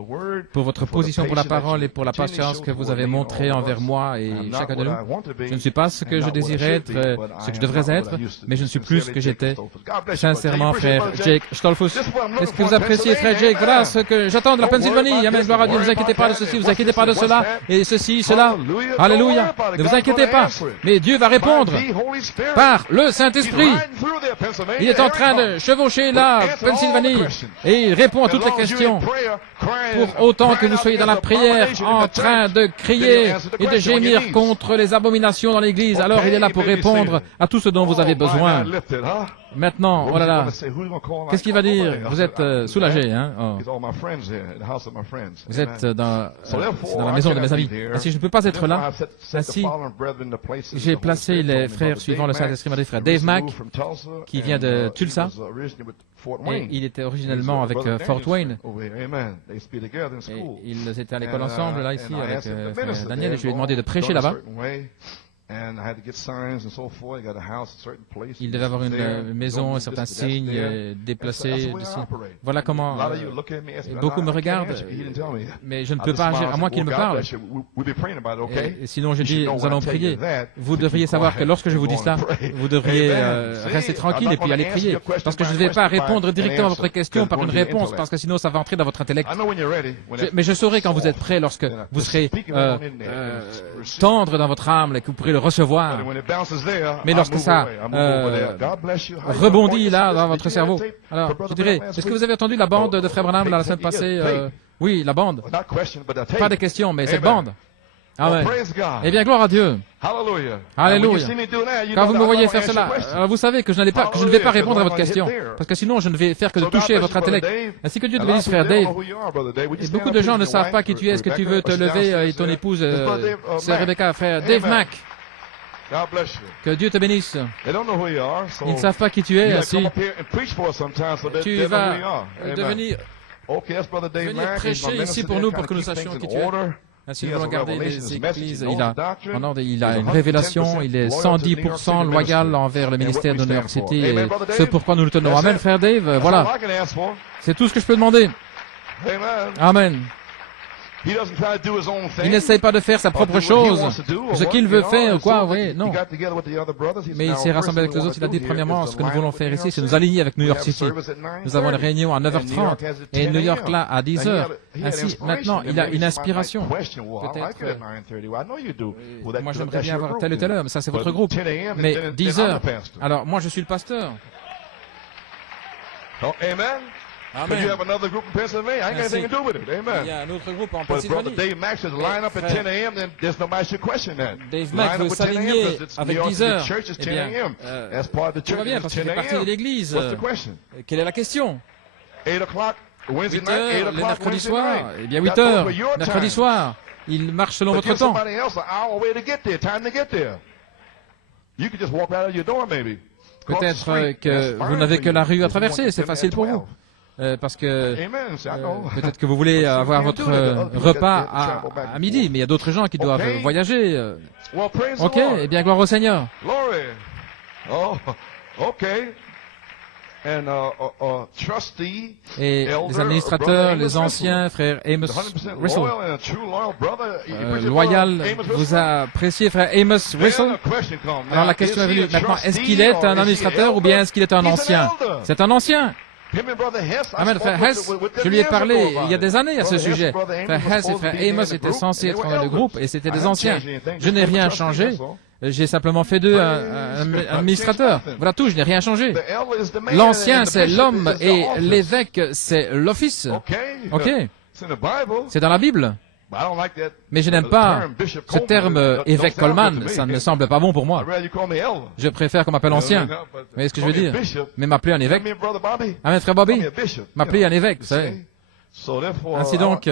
pour votre position pour la parole et pour la patience que vous avez montrée envers moi et chacun de nous. Je ne suis pas ce que je désirais être, ce que je devrais être, mais je ne suis plus ce que j'étais. Sincèrement, frère Jake Stolfus, est-ce que vous appréciez, frère Jake? Voilà ce que j'attends de la Pennsylvanie. Amen, gloire à Dieu. Ne vous inquiétez pas de ceci, ne vous inquiétez pas de cela, et ceci, cela. Alléluia. Ne vous inquiétez pas. Mais Dieu va répondre par le Saint-Esprit. Il est en train de chevaucher la Pennsylvanie et il répond à toutes les questions. Pour autant que vous soyez dans la prière en train de crier et de gémir contre les abominations dans l'Église, alors il est là pour répondre à tout ce dont vous avez besoin. Maintenant, oh là là, qu'est-ce qu'il va dire? Vous êtes soulagé, hein? Oh. Vous êtes dans la maison de mes amis. Ainsi, je ne peux pas être là. Ainsi, j'ai placé les frères suivant le Saint-Esprit, mon frère Dave Mack, qui vient de Tulsa, et il était originellement avec Fort Wayne. Et ils étaient à l'école ensemble, là, ici, avec frère Daniel, et je lui ai demandé de prêcher là-bas. Il devait avoir une maison, certains signes déplacés. Voilà comment beaucoup me regardent, mais je ne peux pas agir à moins qu'ils me parlent. Et sinon, je dis, nous allons prier. Vous devriez savoir que lorsque je vous dis cela, vous devriez rester tranquille et puis aller prier. Parce que je ne vais pas répondre directement à votre question par une réponse, parce que sinon ça va entrer dans votre intellect. Mais je saurai quand vous êtes prêt, lorsque vous serez tendre dans votre âme et que vous pourrez le recevoir. Mais lorsque ça rebondit là dans votre cerveau, alors je dirais, est-ce que vous avez entendu la bande de Frère Branham la semaine passée? Oui, la bande. Pas de questions, mais cette bande. Amen. Eh bien, gloire à Dieu. Alléluia. Quand vous me voyez faire cela, vous savez que je ne vais pas répondre à votre question, parce que sinon je ne vais faire que de toucher votre intellect. Ainsi que Dieu te bénisse, frère Dave. Et beaucoup de gens ne savent pas qui tu es. Est-ce que tu veux te lever et ton épouse, c'est Rebecca, frère Dave Mack. Que Dieu te bénisse. Ils ne savent pas qui tu es. Ainsi, tu vas venir prêcher ici pour nous, pour que nous sachions qui tu es. Ainsi, nous allons garder les églises. Il a une révélation. Il est 110% loyal envers le ministère de New York City. Et ce pourquoi nous le tenons. Amen, frère Dave. Voilà. C'est tout ce que je peux demander. Amen. Il n'essaye pas de faire sa propre chose, ce qu'il veut faire ou quoi, oui, non. Mais il s'est rassemblé avec les autres. Il a dit premièrement, ce que nous voulons faire ici, c'est nous aligner avec New York City. Nous avons une réunion à 9h30 et New York là à 10h. Ainsi, maintenant, il a une inspiration. Peut-être, moi j'aimerais bien avoir telle ou telle heure, mais ça c'est votre groupe. Mais 10h, alors moi je suis le pasteur. Amen. Amen. You have another group in Pennsylvania. I ain't got anything to do with it. Amen. Il y a un autre groupe en But if Brother Pennsylvanie. Dave Mack says line up at 10 a.m., then there's nobody should question that. Dave Mack Line veut up at 10 a.m. s'aligner because it's New avec York 10 City heures. Church is Eh 10 bien, a.m. As part of the tout va church, bien it's parce 10 qu'il fait partie de a.m. l'église. What's the question? Quelle est la question? 8 o'clock Wednesday 8 night, 8 heures, les o'clock mercredis Wednesday soirs. night. Eh bien, 8 That goes heures, for your mercredi time. soir. Il marche selon But votre give temps. somebody else an hour way to get there, time to get there. You could just walk right out of your door, maybe. Cross the Peut-être street. que That's vous fine n'avez for que you. la rue à Because you want traverser, to c'est get there facile at pour 12. vous. Parce que Amen. I know. peut-être que vous voulez avoir votre repas à midi, mais il y a d'autres gens qui doivent voyager. Well, praise Ok, the Lord. eh bien, gloire au Seigneur. Glory. Oh, okay. And trustee, Et les administrateurs, les anciens, frère Amos 100% Russell, loyal and a true loyal brother. loyal, vous appréciez, frère Amos Russell. Alors la question est venue maintenant, est-ce qu'il est un administrateur ou bien est-ce qu'il est un ancien? C'est un ancien. Amen, frère Hess, je lui ai parlé il y a des années à ce sujet. Frère Hess et frère Amos étaient censés être dans le groupe et c'était des anciens. Je n'ai rien changé. J'ai simplement fait d'eux un administrateur. Voilà tout, je n'ai rien changé. L'ancien, c'est l'homme et l'évêque, c'est l'office. Ok, c'est dans la Bible. Mais je n'aime pas ce terme évêque Coleman, ça ne me semble pas bon pour moi. Je préfère qu'on m'appelle ancien. Vous voyez ce que je veux dire? Mais m'appeler un évêque. Amen, frère Bobby. M'appeler un évêque, vous savez. Ainsi donc,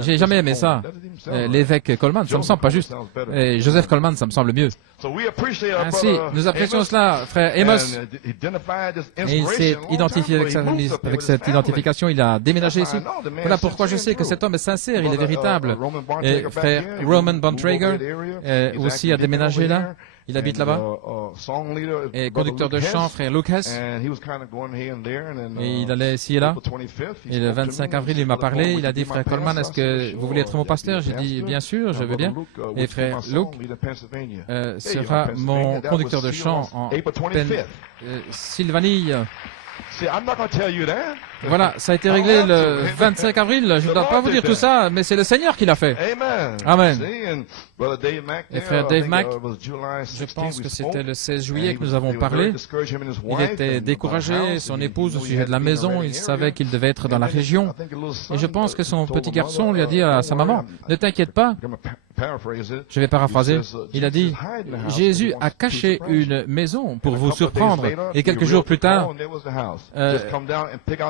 j'ai jamais aimé ça. L'évêque Coleman, ça me semble pas juste. Et Joseph Coleman, ça me semble mieux. Ainsi, nous apprécions cela, frère Amos. Et il s'est identifié avec cette identification. Il a déménagé ici. Voilà pourquoi je sais que cet homme est sincère, il est véritable. Et frère Roman Bontrager aussi a déménagé là. Il habite là-bas. Et conducteur de chant, frère Lucas. Et il allait ici et là. Et le 25 avril, il m'a parlé. Il a dit, frère Coleman, est-ce que vous voulez être mon pasteur? J'ai dit, bien sûr, je veux bien. Et frère Luke sera mon conducteur de chant en Pennsylvanie. Voilà, ça a été réglé le 25 avril. Je ne dois pas vous dire tout ça, mais c'est le Seigneur qui l'a fait. Amen. Et frère Dave Mack, je pense que c'était le 16 juillet que nous avons parlé. Il était découragé, son épouse au sujet de la maison, il savait qu'il devait être dans la région. Et je pense que son petit garçon lui a dit à sa maman, ne t'inquiète pas. Je vais paraphraser. Il a dit, Jésus a caché une maison pour vous surprendre. Et quelques jours plus tard,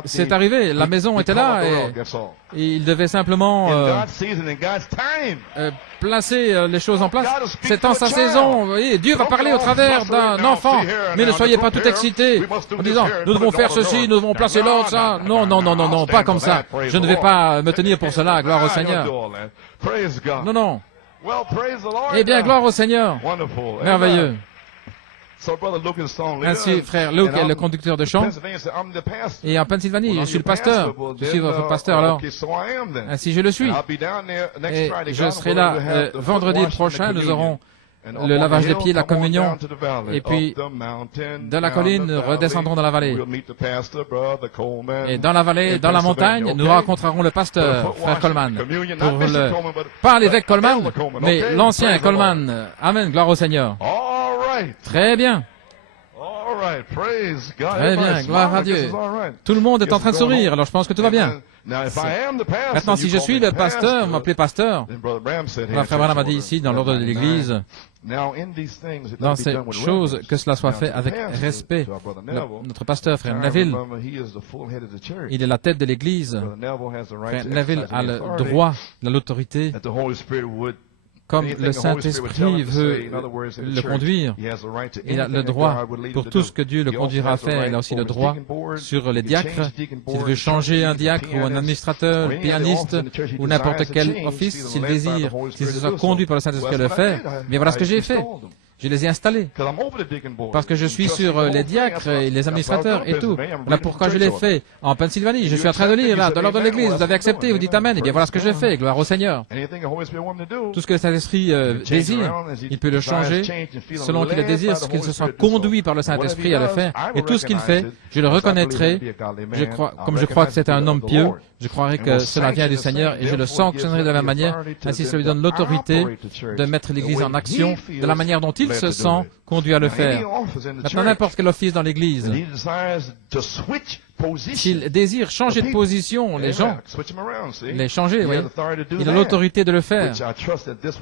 c'est arrivé, la maison était là et il devait simplement placer les choses en place. C'est en sa saison, vous voyez, Dieu va parler au travers d'un enfant, mais ne soyez pas tout excités en disant, nous devons faire ceci, nous devons placer l'autre, ça. Non, non, non, non, non, pas comme ça. Je ne vais pas me tenir pour cela, gloire au Seigneur. Non, non. Eh bien, gloire au Seigneur. Merveilleux. Ainsi, frère Luke est le conducteur de chant. Et en Pennsylvanie, je suis le pasteur. Je suis votre pasteur alors. Ainsi, je le suis. Et je serai là vendredi prochain. Nous aurons le lavage des pieds, la communion. Et puis, de la colline, nous redescendrons dans la vallée. Et dans la vallée, dans la montagne, nous rencontrerons le pasteur, frère Coleman. Pas l'évêque Coleman, mais l'ancien Coleman. Amen, gloire au Seigneur. Très bien. Très bien, gloire à Dieu. Tout le monde est en train de sourire, alors je pense que tout va bien. Maintenant, si je suis le pasteur, vous m'appelez pasteur. Frère Branham a dit ici, dans l'ordre de l'Église, dans ces choses, que cela soit fait avec respect. Notre pasteur, frère Neville, il est la tête de l'Église. Frère Neville a le droit, l'autorité, comme le Saint-Esprit veut le conduire. Il a le droit pour tout ce que Dieu le conduira à faire. Il a aussi le droit sur les diacres. S'il veut changer un diacre ou un administrateur, pianiste ou n'importe quel office, s'il désire, s'il se soit conduit par le Saint-Esprit à le faire. Mais voilà ce que j'ai fait. Je les ai installés. Parce que je suis sur les diacres et les administrateurs et tout. Voilà pourquoi je l'ai fait en Pennsylvanie. Je suis en train de lire là, dans l'ordre de l'Église. Vous avez accepté, vous dites Amen. Eh bien voilà ce que je fais. Gloire au Seigneur. Tout ce que le Saint-Esprit désire, il peut le changer selon qu'il le désire, ce qu'il se soit conduit par le Saint-Esprit à le faire. Et tout ce qu'il fait, je le reconnaîtrai. Comme je crois que c'est un homme pieux, je croirai que cela vient du Seigneur et je le sanctionnerai de la même manière. Ainsi, ça lui donne l'autorité de mettre l'Église en action de la manière dont il se sent conduit à le faire. Maintenant, n'importe quel office dans l'Église, s'il désire changer de position, les gens, les changer, oui, il a l'autorité de le faire.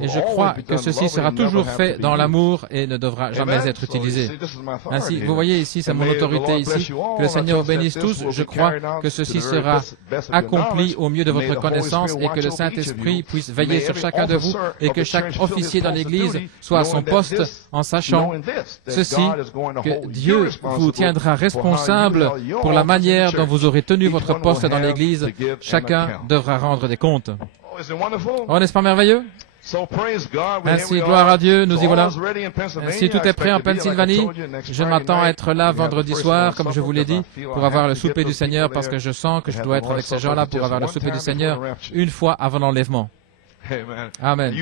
Et je crois que ceci sera toujours fait dans l'amour et ne devra jamais être utilisé. Ainsi, vous voyez ici, c'est mon autorité ici. Que le Seigneur bénisse tous. Je crois que ceci sera accompli au mieux de votre connaissance et que le Saint-Esprit puisse veiller sur chacun de vous et que chaque officier dans l'Église soit à son poste en sachant ceci, que Dieu vous tiendra responsable pour la manière dont vous aurez tenu votre poste dans l'Église. Chacun devra rendre des comptes. Oh, n'est-ce pas merveilleux? Ainsi, gloire à Dieu, nous y voilà. Si tout est prêt en Pennsylvanie, je m'attends à être là vendredi soir, comme je vous l'ai dit, pour avoir le souper du Seigneur, parce que je sens que je dois être avec ces gens-là pour avoir le souper du Seigneur une fois avant l'enlèvement. Amen.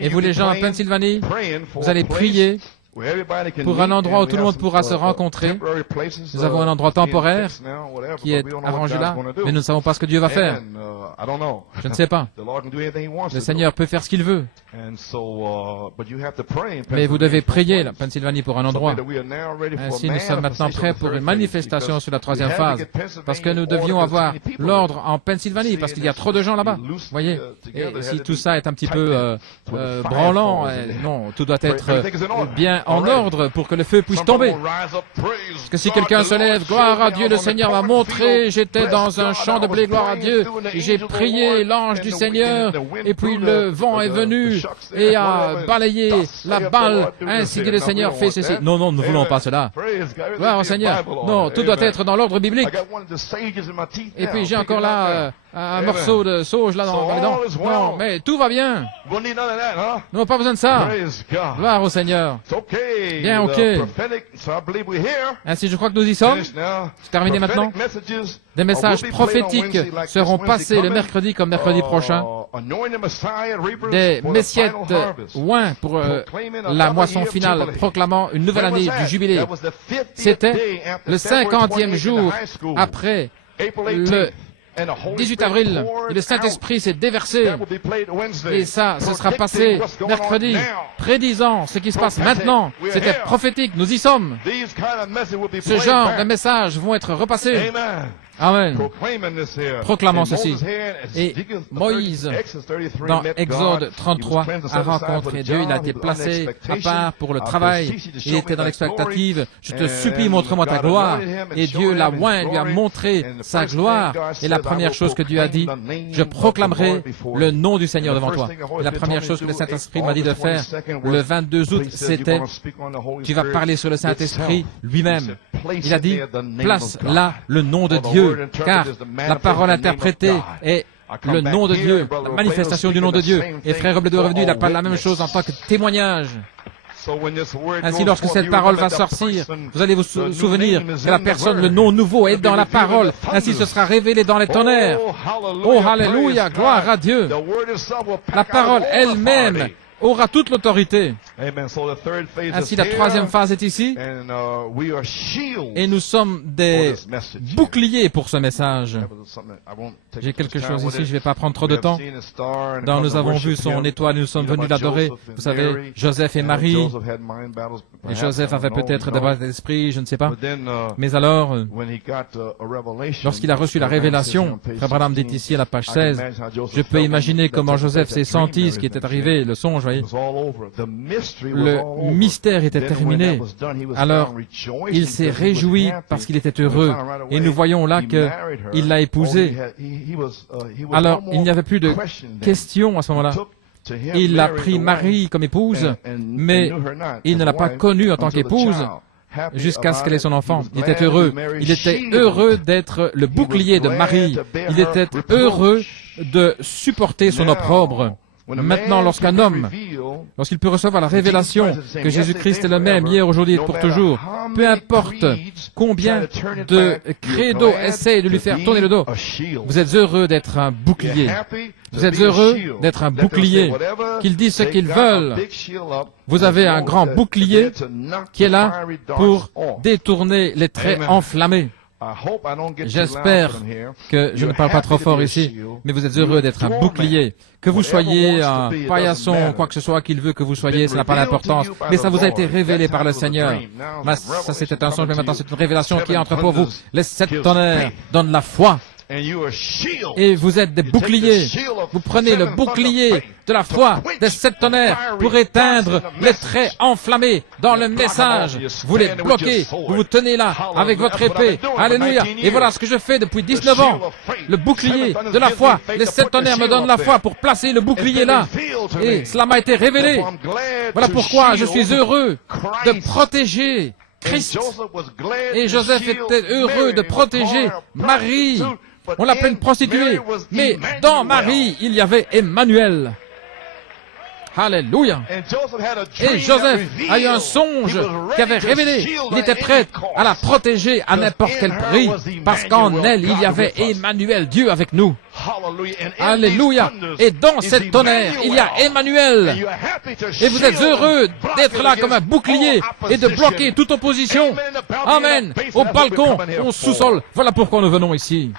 Et vous les gens en Pennsylvanie, vous allez prier pour un endroit où tout le monde pourra se rencontrer. Nous avons un endroit temporaire qui est arrangé là, mais nous ne savons pas ce que Dieu va faire. Je ne sais pas. Le Seigneur peut faire ce qu'il veut. Mais vous devez prier, la Pennsylvanie, pour un endroit. Ainsi, nous sommes maintenant prêts pour une manifestation sur la troisième phase. Parce que nous devions avoir l'ordre en Pennsylvanie, parce qu'il y a trop de gens là-bas. Voyez? Et si tout ça est un petit peu branlant, non, tout doit être bien en ordre pour que le feu puisse tomber. Parce que si quelqu'un se lève, gloire à Dieu, le Seigneur m'a montré, j'étais dans un champ de blé, gloire à Dieu, j'ai prié l'ange du Seigneur, et puis le vent est venu et a balayé la balle, ainsi que le Seigneur fait ceci. Non, non, nous ne voulons pas cela. Gloire au Seigneur. Non, tout doit être dans l'ordre biblique. Et puis j'ai encore là un morceau de sauge là dans les dents. Non, mais tout va bien. Nous n'avons pas besoin de ça. Gloire au Seigneur. Bien, ok. Ainsi, je crois que nous y sommes. C'est terminé maintenant. Des messages prophétiques seront passés le mercredi comme mercredi prochain. Des messiettes oints pour la moisson finale, proclamant une nouvelle année du jubilé. C'était le 50e jour après le 18 avril, et le Saint-Esprit s'est déversé. Et ça, ce sera passé mercredi, prédisant ce qui se passe maintenant. C'était prophétique, nous y sommes. Ce genre de messages vont être repassés. Amen. Proclamant ceci. Et Moïse, dans Exode 33, a rencontré Dieu. Il a été placé à part pour le travail. Il était dans l'expectative. Je te supplie, montre-moi ta gloire. Et Dieu l'a oint, lui a montré sa gloire. Et la première chose que Dieu a dit, je proclamerai le nom du Seigneur devant toi. Et la première chose que le Saint-Esprit m'a dit de faire le 22 août, c'était, tu vas parler sur le Saint-Esprit lui-même. Il a dit, place là le nom de Dieu. Car la parole interprétée est le nom de Dieu, la manifestation du nom de Dieu. Et frère Robledo est revenu, il a parlé la même chose en tant que témoignage. Ainsi, lorsque cette parole va sortir, vous allez vous souvenir que la personne, le nom nouveau est dans la parole. Ainsi, ce sera révélé dans les tonnerres. Oh, alléluia, gloire à Dieu. La parole elle-même aura toute l'autorité. Ainsi, la troisième phase est ici, et nous sommes des boucliers pour ce message. J'ai quelque chose ici, je ne vais pas prendre trop de temps. Nous avons vu son étoile, nous sommes venus l'adorer. Vous savez, Joseph et Marie. Et Joseph avait peut-être des batailles d'esprit, je ne sais pas. Mais alors, lorsqu'il a reçu la révélation, Frère Branham dit ici à la page 16, je peux imaginer comment Joseph s'est senti, ce qui était arrivé, le songe, voyez. Le mystère était terminé. Alors, il s'est réjoui parce qu'il était heureux. Et nous voyons là qu'il l'a épousée. Alors, il n'y avait plus de questions à ce moment-là. Il a pris Marie comme épouse, mais il ne l'a pas connue en tant qu'épouse jusqu'à ce qu'elle ait son enfant. Il était heureux. Il était heureux d'être le bouclier de Marie. Il était heureux de supporter son opprobre. Maintenant, lorsqu'un homme, lorsqu'il peut recevoir la révélation que Jésus-Christ est le même hier, aujourd'hui et pour toujours, peu importe combien de credos essaient de lui faire tourner le dos, vous êtes heureux d'être un bouclier. Vous êtes heureux d'être un bouclier. Qu'ils disent ce qu'ils veulent. Vous avez un grand bouclier qui est là pour détourner les traits enflammés. J'espère que je ne parle pas trop fort ici, mais vous êtes heureux d'être un bouclier. Que vous soyez un paillasson, quoi que ce soit qu'il veut que vous soyez, ça n'a pas d'importance. Mais ça vous a été révélé par le Seigneur. Ça c'était un songe, mais maintenant c'est une révélation qui est entre pour vous. Les 7 tonnerres donnent la foi. Et vous êtes des boucliers. Vous prenez le bouclier de la foi des 7 tonnerres pour éteindre les traits enflammés dans le message. Vous les bloquez. Vous vous tenez là avec votre épée. Alléluia. Et voilà ce que je fais depuis 19 ans. Le bouclier de la foi. Les 7 tonnerres me donnent la foi pour placer le bouclier là. Et cela m'a été révélé. Voilà pourquoi je suis heureux de protéger Christ. Et Joseph était heureux de protéger Marie. On l'appelait une prostituée. Mais dans Marie, il y avait Emmanuel. Alléluia. Et Joseph a eu un songe qui avait révélé. Il était prêt à la protéger à n'importe quel prix. Parce qu'en elle, il y avait Emmanuel, Dieu avec nous. Alléluia. Et dans cette tonnerre, il y a Emmanuel. Et vous êtes heureux d'être là comme un bouclier et de bloquer toute opposition. Amen. Au balcon, au sous-sol. Voilà pourquoi nous venons ici.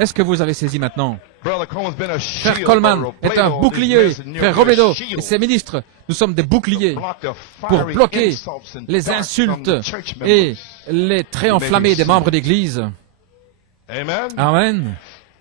Est-ce que vous avez saisi maintenant? Frère Coleman est un bouclier. Frère Robledo et ses ministres, nous sommes des boucliers pour bloquer les insultes et les traits enflammés des membres d'Église. Amen.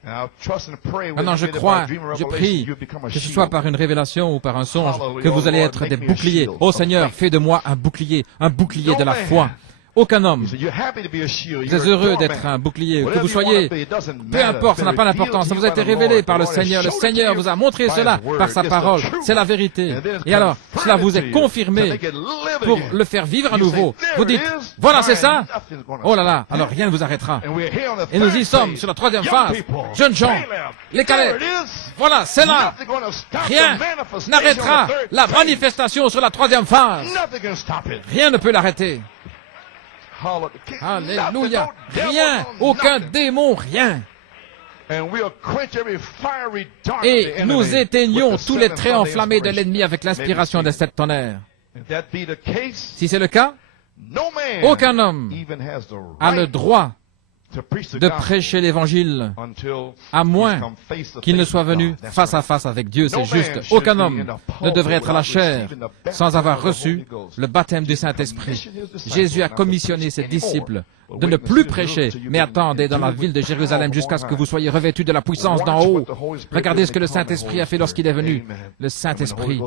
Maintenant, je crois, je prie, que ce soit par une révélation ou par un songe, que vous allez être des boucliers. Ô Seigneur, fais de moi un bouclier de la foi. Aucun homme. Vous êtes heureux d'être un bouclier, que vous soyez, peu importe, ça n'a pas d'importance, ça vous a été révélé par le Seigneur. Le Seigneur vous a montré cela par sa parole. C'est la vérité. Et alors, cela vous est confirmé pour le faire vivre à nouveau. Vous dites, voilà, c'est ça. Oh là là, alors rien ne vous arrêtera. Et nous y sommes sur la troisième phase. Jeunes gens, les Calais, voilà, c'est là. Rien n'arrêtera la manifestation sur la troisième phase. Rien ne peut l'arrêter. Alléluia. Rien, aucun démon, rien. Et nous éteignons tous les traits enflammés de l'ennemi avec l'inspiration des 7 tonnerres. Si c'est le cas, aucun homme a le droit de prêcher l'Évangile, à moins qu'il ne soit venu face à face avec Dieu. C'est juste. Aucun homme ne devrait être à la chair sans avoir reçu le baptême du Saint-Esprit. Jésus a commissionné ses disciples de ne plus prêcher, mais attendez dans la ville de Jérusalem jusqu'à ce que vous soyez revêtus de la puissance d'en haut. Regardez ce que le Saint-Esprit a fait lorsqu'il est venu. Le Saint-Esprit.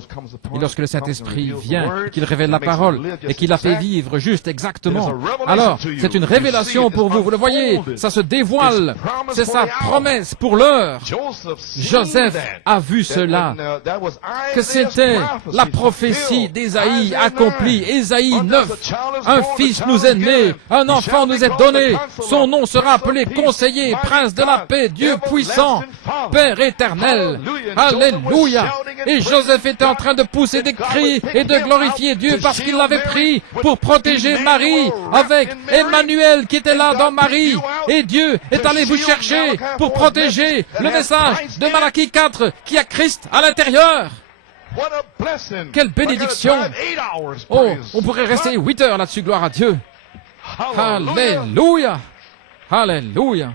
Et lorsque le Saint-Esprit vient, qu'il révèle la parole et qu'il la fait vivre juste exactement. Alors, c'est une révélation pour vous. Vous le voyez, ça se dévoile. C'est sa promesse pour l'heure. Joseph a vu cela, que c'était la prophétie d'Ésaïe accomplie. Ésaïe 9. Un fils nous est né, un enfant nous est donné. Son nom sera appelé Conseiller, Prince de la paix, Dieu puissant, Père éternel. Alléluia. Et Joseph était en train de pousser des cris et de glorifier Dieu parce qu'il l'avait pris pour protéger Marie avec Emmanuel qui était là dans Marie. Et Dieu est allé vous chercher pour protéger le message de Malachie 4 qui a Christ à l'intérieur. Quelle bénédiction! Oh, on pourrait rester 8 heures là-dessus, gloire à Dieu. Alléluia! Alléluia!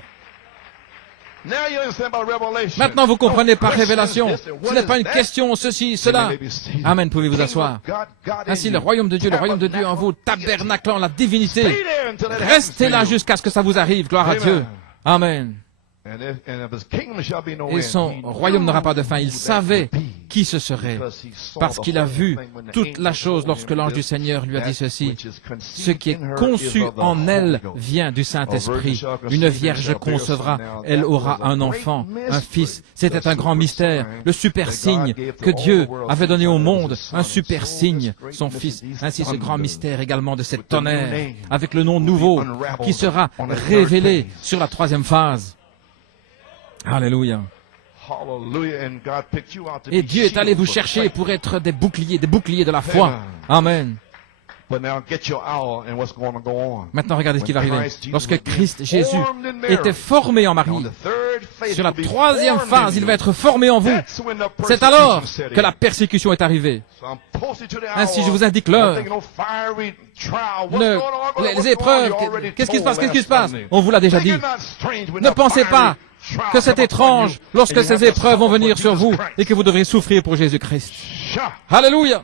Maintenant, vous comprenez par révélation. Ce n'est pas une question, ceci, cela. Amen, pouvez-vous asseoir. Ainsi, le royaume de Dieu en vous, tabernaclant la divinité. Restez là jusqu'à ce que ça vous arrive, gloire à Dieu. Amen. Et son royaume n'aura pas de fin. Il savait qui ce serait, parce qu'il a vu toute la chose lorsque l'ange du Seigneur lui a dit ceci. Ce qui est conçu en elle vient du Saint-Esprit. Une vierge concevra, elle aura un enfant, un fils. C'était un grand mystère, le super signe que Dieu avait donné au monde, un super signe, son fils. Ainsi ce grand mystère également de cette tonnerre, avec le nom nouveau qui sera révélé sur la troisième phase. Alléluia. Et Dieu est allé vous chercher pour être des boucliers de la foi. Amen. Maintenant, regardez ce qui va arriver. Lorsque Christ Jésus était formé en Marie, sur la troisième phase, il va être formé en vous. C'est alors que la persécution est arrivée. Ainsi, je vous indique l'heure. Les épreuves, qu'est-ce qui se passe? Qu'est-ce qui se passe? On vous l'a déjà dit. Ne pensez pas que c'est étrange lorsque ces épreuves vont venir sur vous et que vous devrez souffrir pour Jésus-Christ. Alléluia.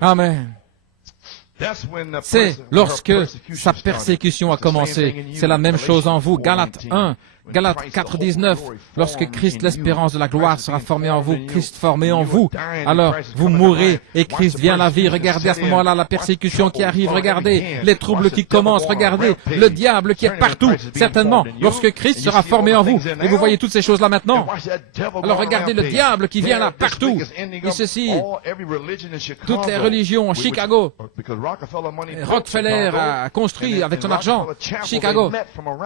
Amen. C'est lorsque sa persécution a commencé. C'est la même chose en vous. Galates 1, Galates 4, 19. Lorsque Christ, l'espérance de la gloire, sera formé en vous, Christ formé en vous, alors vous mourrez et Christ vient à la vie. Regardez à ce moment-là la persécution qui arrive. Regardez les troubles qui commencent. Regardez le diable qui est partout. Certainement, lorsque Christ sera formé en vous. Et vous voyez toutes ces choses-là maintenant. Alors regardez le diable qui vient là partout. Et ceci, toutes les religions, Chicago, Rockefeller a construit avec son argent Chicago.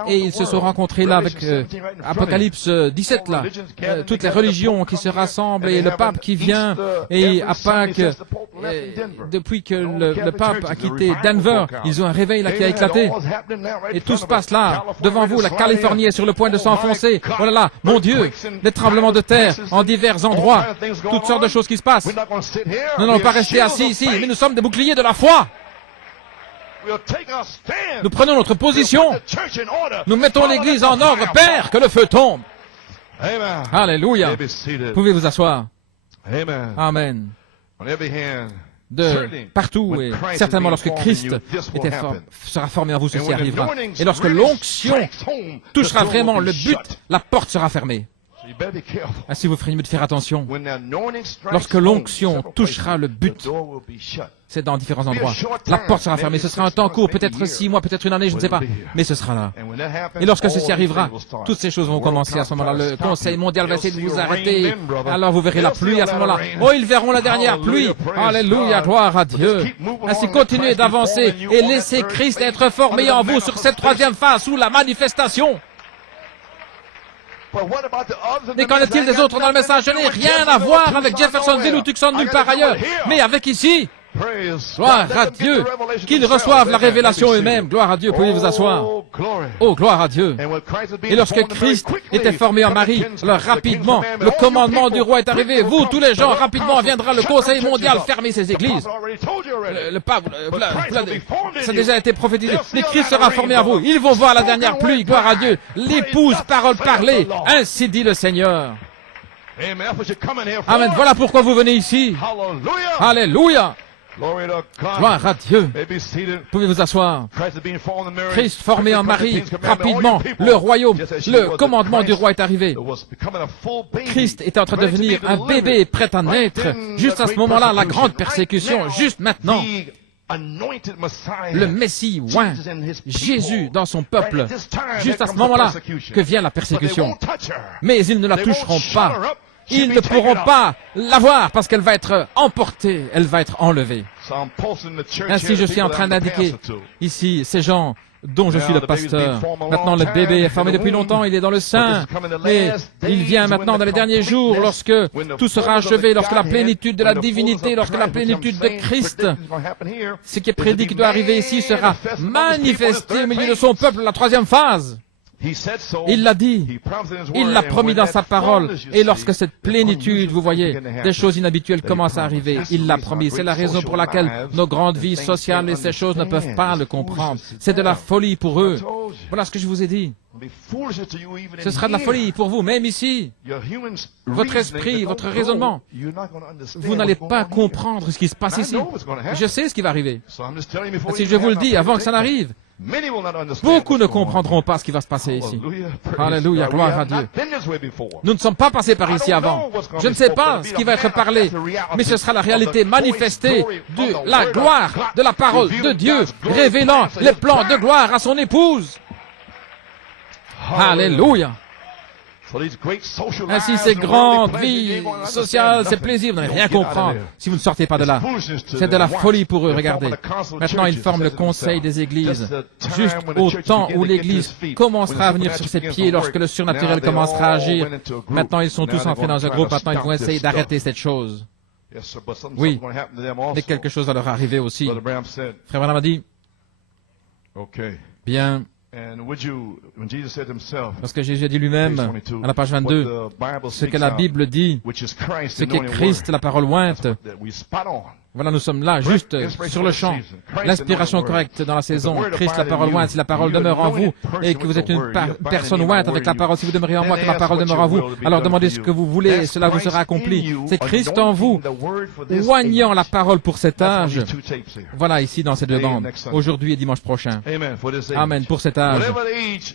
Et ils se sont rencontrés là avec Apocalypse 17 là. Toutes les religions qui se rassemblent et le pape qui vient. Et à Pâques, depuis que le pape a quitté Denver, ils ont un réveil là qui a éclaté. Et tout se passe là, devant vous. La Californie est sur le point de s'enfoncer. Oh là là, mon Dieu, des tremblements de terre en divers endroits. Toutes sortes de choses qui se passent. Nous n'allons pas rester assis ici, mais nous sommes des boucliers de la foi. Nous prenons notre position. Nous mettons l'église en ordre, Père, que le feu tombe. Alléluia. Pouvez vous asseoir. Amen. de partout, et certainement lorsque Christ sera formé en vous, ceci arrivera. Et lorsque l'onction touchera vraiment le but, la porte sera fermée. Ainsi, vous ferez mieux de faire attention. Lorsque l'onction touchera le but, c'est dans différents endroits. La porte sera fermée. Ce sera un temps court, peut-être 6 mois, peut-être une année, je ne sais pas. Mais ce sera là. Et lorsque ceci arrivera, toutes ces choses vont commencer à ce moment-là. Le Conseil mondial va essayer de vous arrêter. Alors vous verrez la pluie à ce moment-là. Oh, ils verront la dernière pluie. Alléluia, gloire à Dieu. Ainsi, continuez d'avancer et laissez Christ être formé en vous sur cette troisième phase sous la manifestation. Mais qu'en est-il des autres dans le message? Je n'ai rien à voir avec Jeffersonville ou Tucson nulle part ailleurs, mais avec ici. Gloire à Dieu. Qu'ils reçoivent la révélation eux-mêmes. Gloire à Dieu. Pouvez vous asseoir. Oh, gloire à Dieu. Et lorsque Christ était formé en Marie, alors rapidement, le commandement du roi est arrivé. Vous, tous les gens, rapidement viendra le Conseil mondial fermer ces églises. Le pape, ça a déjà été prophétisé. Mais Christ sera formé en vous. Ils vont voir la dernière pluie. Gloire à Dieu. L'épouse, parole parlée. Ainsi dit le Seigneur. Amen. Voilà pourquoi vous venez ici. Alléluia. Gloire à Dieu. Pouvez vous asseoir. Christ formé en Marie, rapidement, le royaume, le commandement du roi est arrivé. Christ est en train de devenir un bébé prêt à naître. Juste à ce moment-là, la grande persécution, juste maintenant. Le Messie oint Jésus dans son peuple. Juste à ce moment-là que vient la persécution. Mais ils ne la toucheront pas. Ils ne pourront pas l'avoir parce qu'elle va être emportée, elle va être enlevée. Ainsi, je suis en train d'indiquer ici ces gens dont je suis le pasteur. Maintenant, le bébé est formé depuis longtemps, il est dans le sein. Et il vient maintenant dans les derniers jours, lorsque tout sera achevé, lorsque la plénitude de la divinité, lorsque la plénitude de Christ, ce qui est prédit qui doit arriver ici, sera manifesté au milieu de son peuple, la troisième phase. Il l'a dit, il l'a promis dans sa parole, et lorsque cette plénitude, vous voyez, des choses inhabituelles commencent à arriver, il l'a promis. C'est la raison pour laquelle nos grandes vies sociales et ces choses ne peuvent pas le comprendre. C'est de la folie pour eux. Voilà ce que je vous ai dit. Ce sera de la folie pour vous, même ici. Votre esprit, votre raisonnement, vous n'allez pas comprendre ce qui se passe ici. Je sais ce qui va arriver. Si je vous le dis avant que ça n'arrive, beaucoup ne comprendront pas ce qui va se passer ici. Alléluia, gloire à Dieu. Nous ne sommes pas passés par ici avant. Je ne sais pas ce qui va être parlé, mais ce sera la réalité manifestée de la gloire de la parole de Dieu, révélant les plans de gloire à son épouse. Alléluia. Ainsi, ces grandes vies sociales, ces plaisirs, vous n'allez rien comprendre si vous ne sortez pas de là. C'est de la folie pour eux, regardez. Maintenant, ils forment le conseil des églises. Juste au temps où l'église commencera à venir sur ses pieds, lorsque le surnaturel commencera à agir. Maintenant, ils sont tous entrés dans un groupe. Maintenant, ils vont essayer d'arrêter cette chose. Oui, mais quelque chose va leur arriver aussi. Frère Branham a dit, bien, parce que Jésus a dit lui-même, à la page 22, ce que la Bible dit, ce qu'est Christ, la parole ointe, voilà, nous sommes là, juste sur le champ. L'inspiration correcte dans la saison. Christ, la parole ointe, si la parole demeure en vous, et que vous êtes une personne ointe avec la parole, si vous demeurez en moi, que ma parole demeure en vous, alors demandez ce que vous voulez, et cela vous sera accompli. C'est Christ en vous, oignant la parole pour cet âge. Voilà, ici, dans ces deux bandes, aujourd'hui et dimanche prochain. Amen, pour cet âge.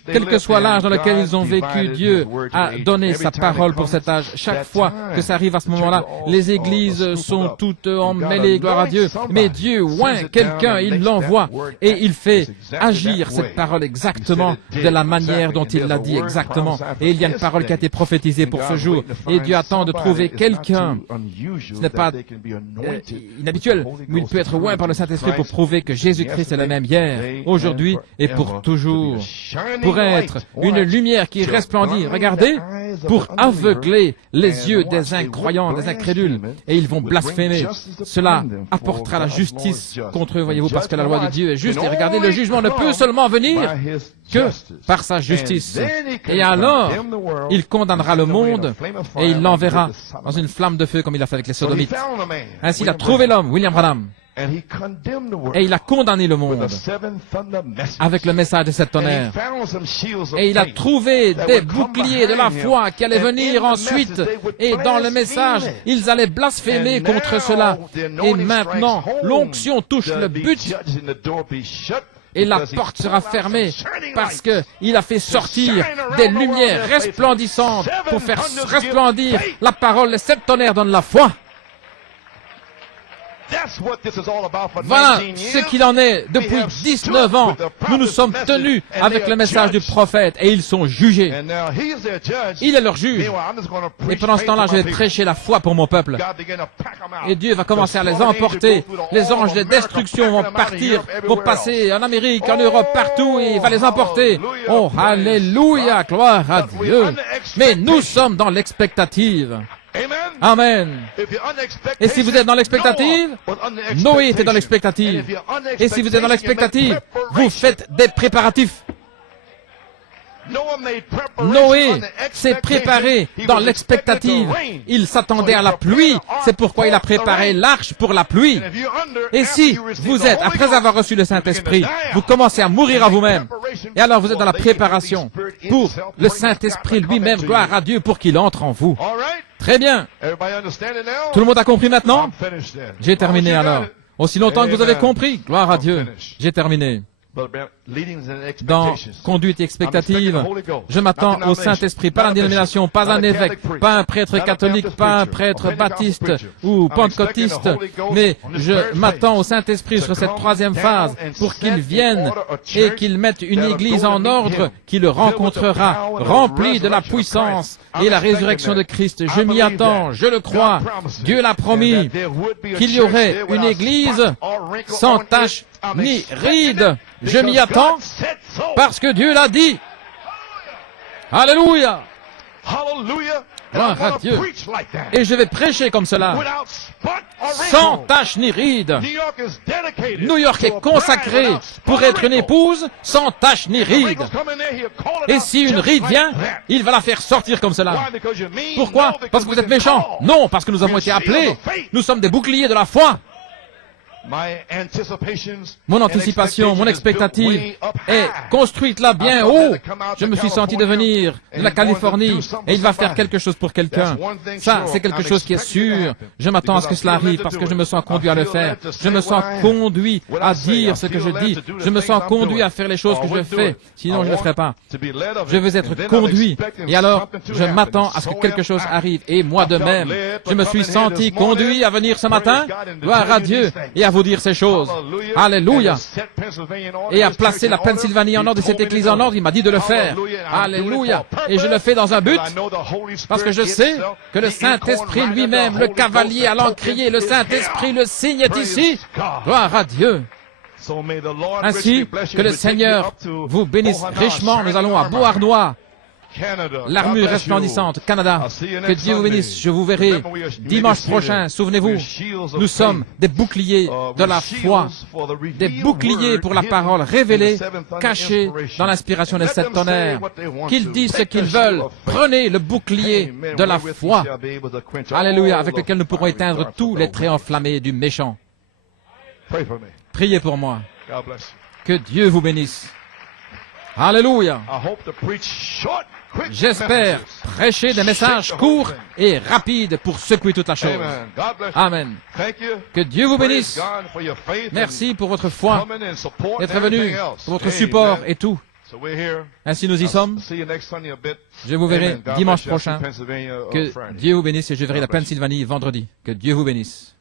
Quel que soit l'âge dans lequel ils ont vécu, Dieu a donné sa parole pour cet âge. Chaque fois que ça arrive à ce moment-là, les églises sont toutes emmêlées, gloire à Dieu. Mais Dieu oint quelqu'un, il l'envoie et il fait agir cette parole exactement de la manière dont il l'a dit exactement. Et il y a une parole qui a été prophétisée pour ce jour. Et Dieu attend de trouver quelqu'un. Ce n'est pas inhabituel, mais il peut être oint par le Saint-Esprit pour prouver que Jésus-Christ est le même hier, aujourd'hui et pour toujours. Pour être une lumière qui resplendit, regardez, pour aveugler les yeux des incroyants, des incrédules, et ils vont blasphémer. Cela apportera la justice contre eux, voyez-vous, parce que la loi de Dieu est juste. Et regardez, le jugement ne peut seulement venir que par sa justice. Et alors, il condamnera le monde et il l'enverra dans une flamme de feu comme il a fait avec les sodomites. Ainsi, il a trouvé l'homme, William Branham. Et il a condamné le monde avec le message de sept tonnerres. Et il a trouvé des boucliers de la foi qui allaient venir ensuite. Et dans le message, ils allaient blasphémer contre cela. Et maintenant, l'onction touche le but. Et la porte sera fermée parce qu'il a fait sortir des lumières resplendissantes pour faire resplendir la parole. Les sept tonnerres donnent la foi. Voilà ce qu'il en est depuis 19 ans. Nous nous sommes tenus avec le message du prophète et ils sont jugés. Il est leur juge. Et pendant ce temps-là, je vais prêcher la foi pour mon peuple. Et Dieu va commencer à les emporter. Les anges de destruction vont partir, vont passer en Amérique, en Europe, partout, et il va les emporter. Oh, alléluia, gloire à Dieu. Mais nous sommes dans l'expectative. Amen. Et si vous êtes dans l'expectative, Noé était dans l'expectative. Et si vous êtes dans l'expectative, vous faites des préparatifs. Noé s'est préparé dans l'expectative. Il s'attendait à la pluie. C'est pourquoi il a préparé l'arche pour la pluie. Et si vous êtes, après avoir reçu le Saint-Esprit, vous commencez à mourir à vous-même, et alors vous êtes dans la préparation pour le Saint-Esprit lui-même, gloire à Dieu, pour qu'il entre en vous. Très bien. Tout le monde a compris maintenant? J'ai terminé alors. Aussi longtemps que vous avez compris, gloire à Dieu, j'ai terminé. Dans conduite expectative, je m'attends au Saint-Esprit, pas la dénomination, pas un évêque, pas un prêtre catholique, pas un prêtre baptiste ou pentecôtiste, mais je m'attends au Saint-Esprit sur cette troisième phase pour qu'il vienne et qu'il mette une église en ordre qui le rencontrera, remplie de la puissance et la résurrection de Christ. Je m'y attends, je le crois. Dieu l'a promis qu'il y aurait une église sans tache ni ride. Je m'y attends parce que Dieu l'a dit. Alléluia. Gloire à Dieu. Et je vais prêcher comme cela, sans tache ni ride. New York est consacré pour être une épouse sans tache ni ride. Et si une ride vient, il va la faire sortir comme cela. Pourquoi? Parce que vous êtes méchants? Non, parce que nous avons été appelés. Nous sommes des boucliers de la foi. Mon anticipation, mon expectative est construite là bien haut. Je me suis senti de venir de la Californie et il va faire quelque chose pour quelqu'un. Ça, c'est quelque chose qui est sûr. Je m'attends à ce que cela arrive parce que je me sens conduit à le faire. Je me sens conduit à dire ce que je dis. Je me sens conduit à faire les choses que je fais. Sinon, je ne le ferai pas. Je veux être conduit. Et alors, je m'attends à ce que quelque chose arrive. Et moi de même, je me suis senti conduit à venir ce matin. Gloire à Dieu et à vous dire ces choses. Alléluia. Et à placer la Pennsylvanie en ordre et cette église en ordre, il m'a dit de le faire. Alléluia. Et je le fais dans un but, parce que je sais que le Saint-Esprit lui-même, le cavalier allant crier, le Saint-Esprit, le signe est ici. Gloire à Dieu. Ainsi, que le Seigneur vous bénisse richement. Nous allons à Beauharnois. L'armure resplendissante, Canada. Que Dieu vous bénisse. Je vous verrai dimanche prochain. Souvenez-vous, nous sommes des boucliers de la foi, des boucliers pour la parole révélée, cachée dans l'inspiration des sept tonnerres. Qu'ils disent ce qu'ils veulent. Prenez le bouclier de la foi. Alléluia, avec lequel nous pourrons éteindre tous les traits enflammés du méchant. Priez pour moi. Que Dieu vous bénisse. Alléluia. J'espère prêcher des messages courts et rapides pour secouer toute la chose. Amen. Que Dieu vous bénisse. Merci pour votre foi, d'être venu, pour votre support et tout. Ainsi nous y sommes. Je vous verrai dimanche prochain. Que Dieu vous bénisse et je verrai la Pennsylvanie vendredi. Que Dieu vous bénisse.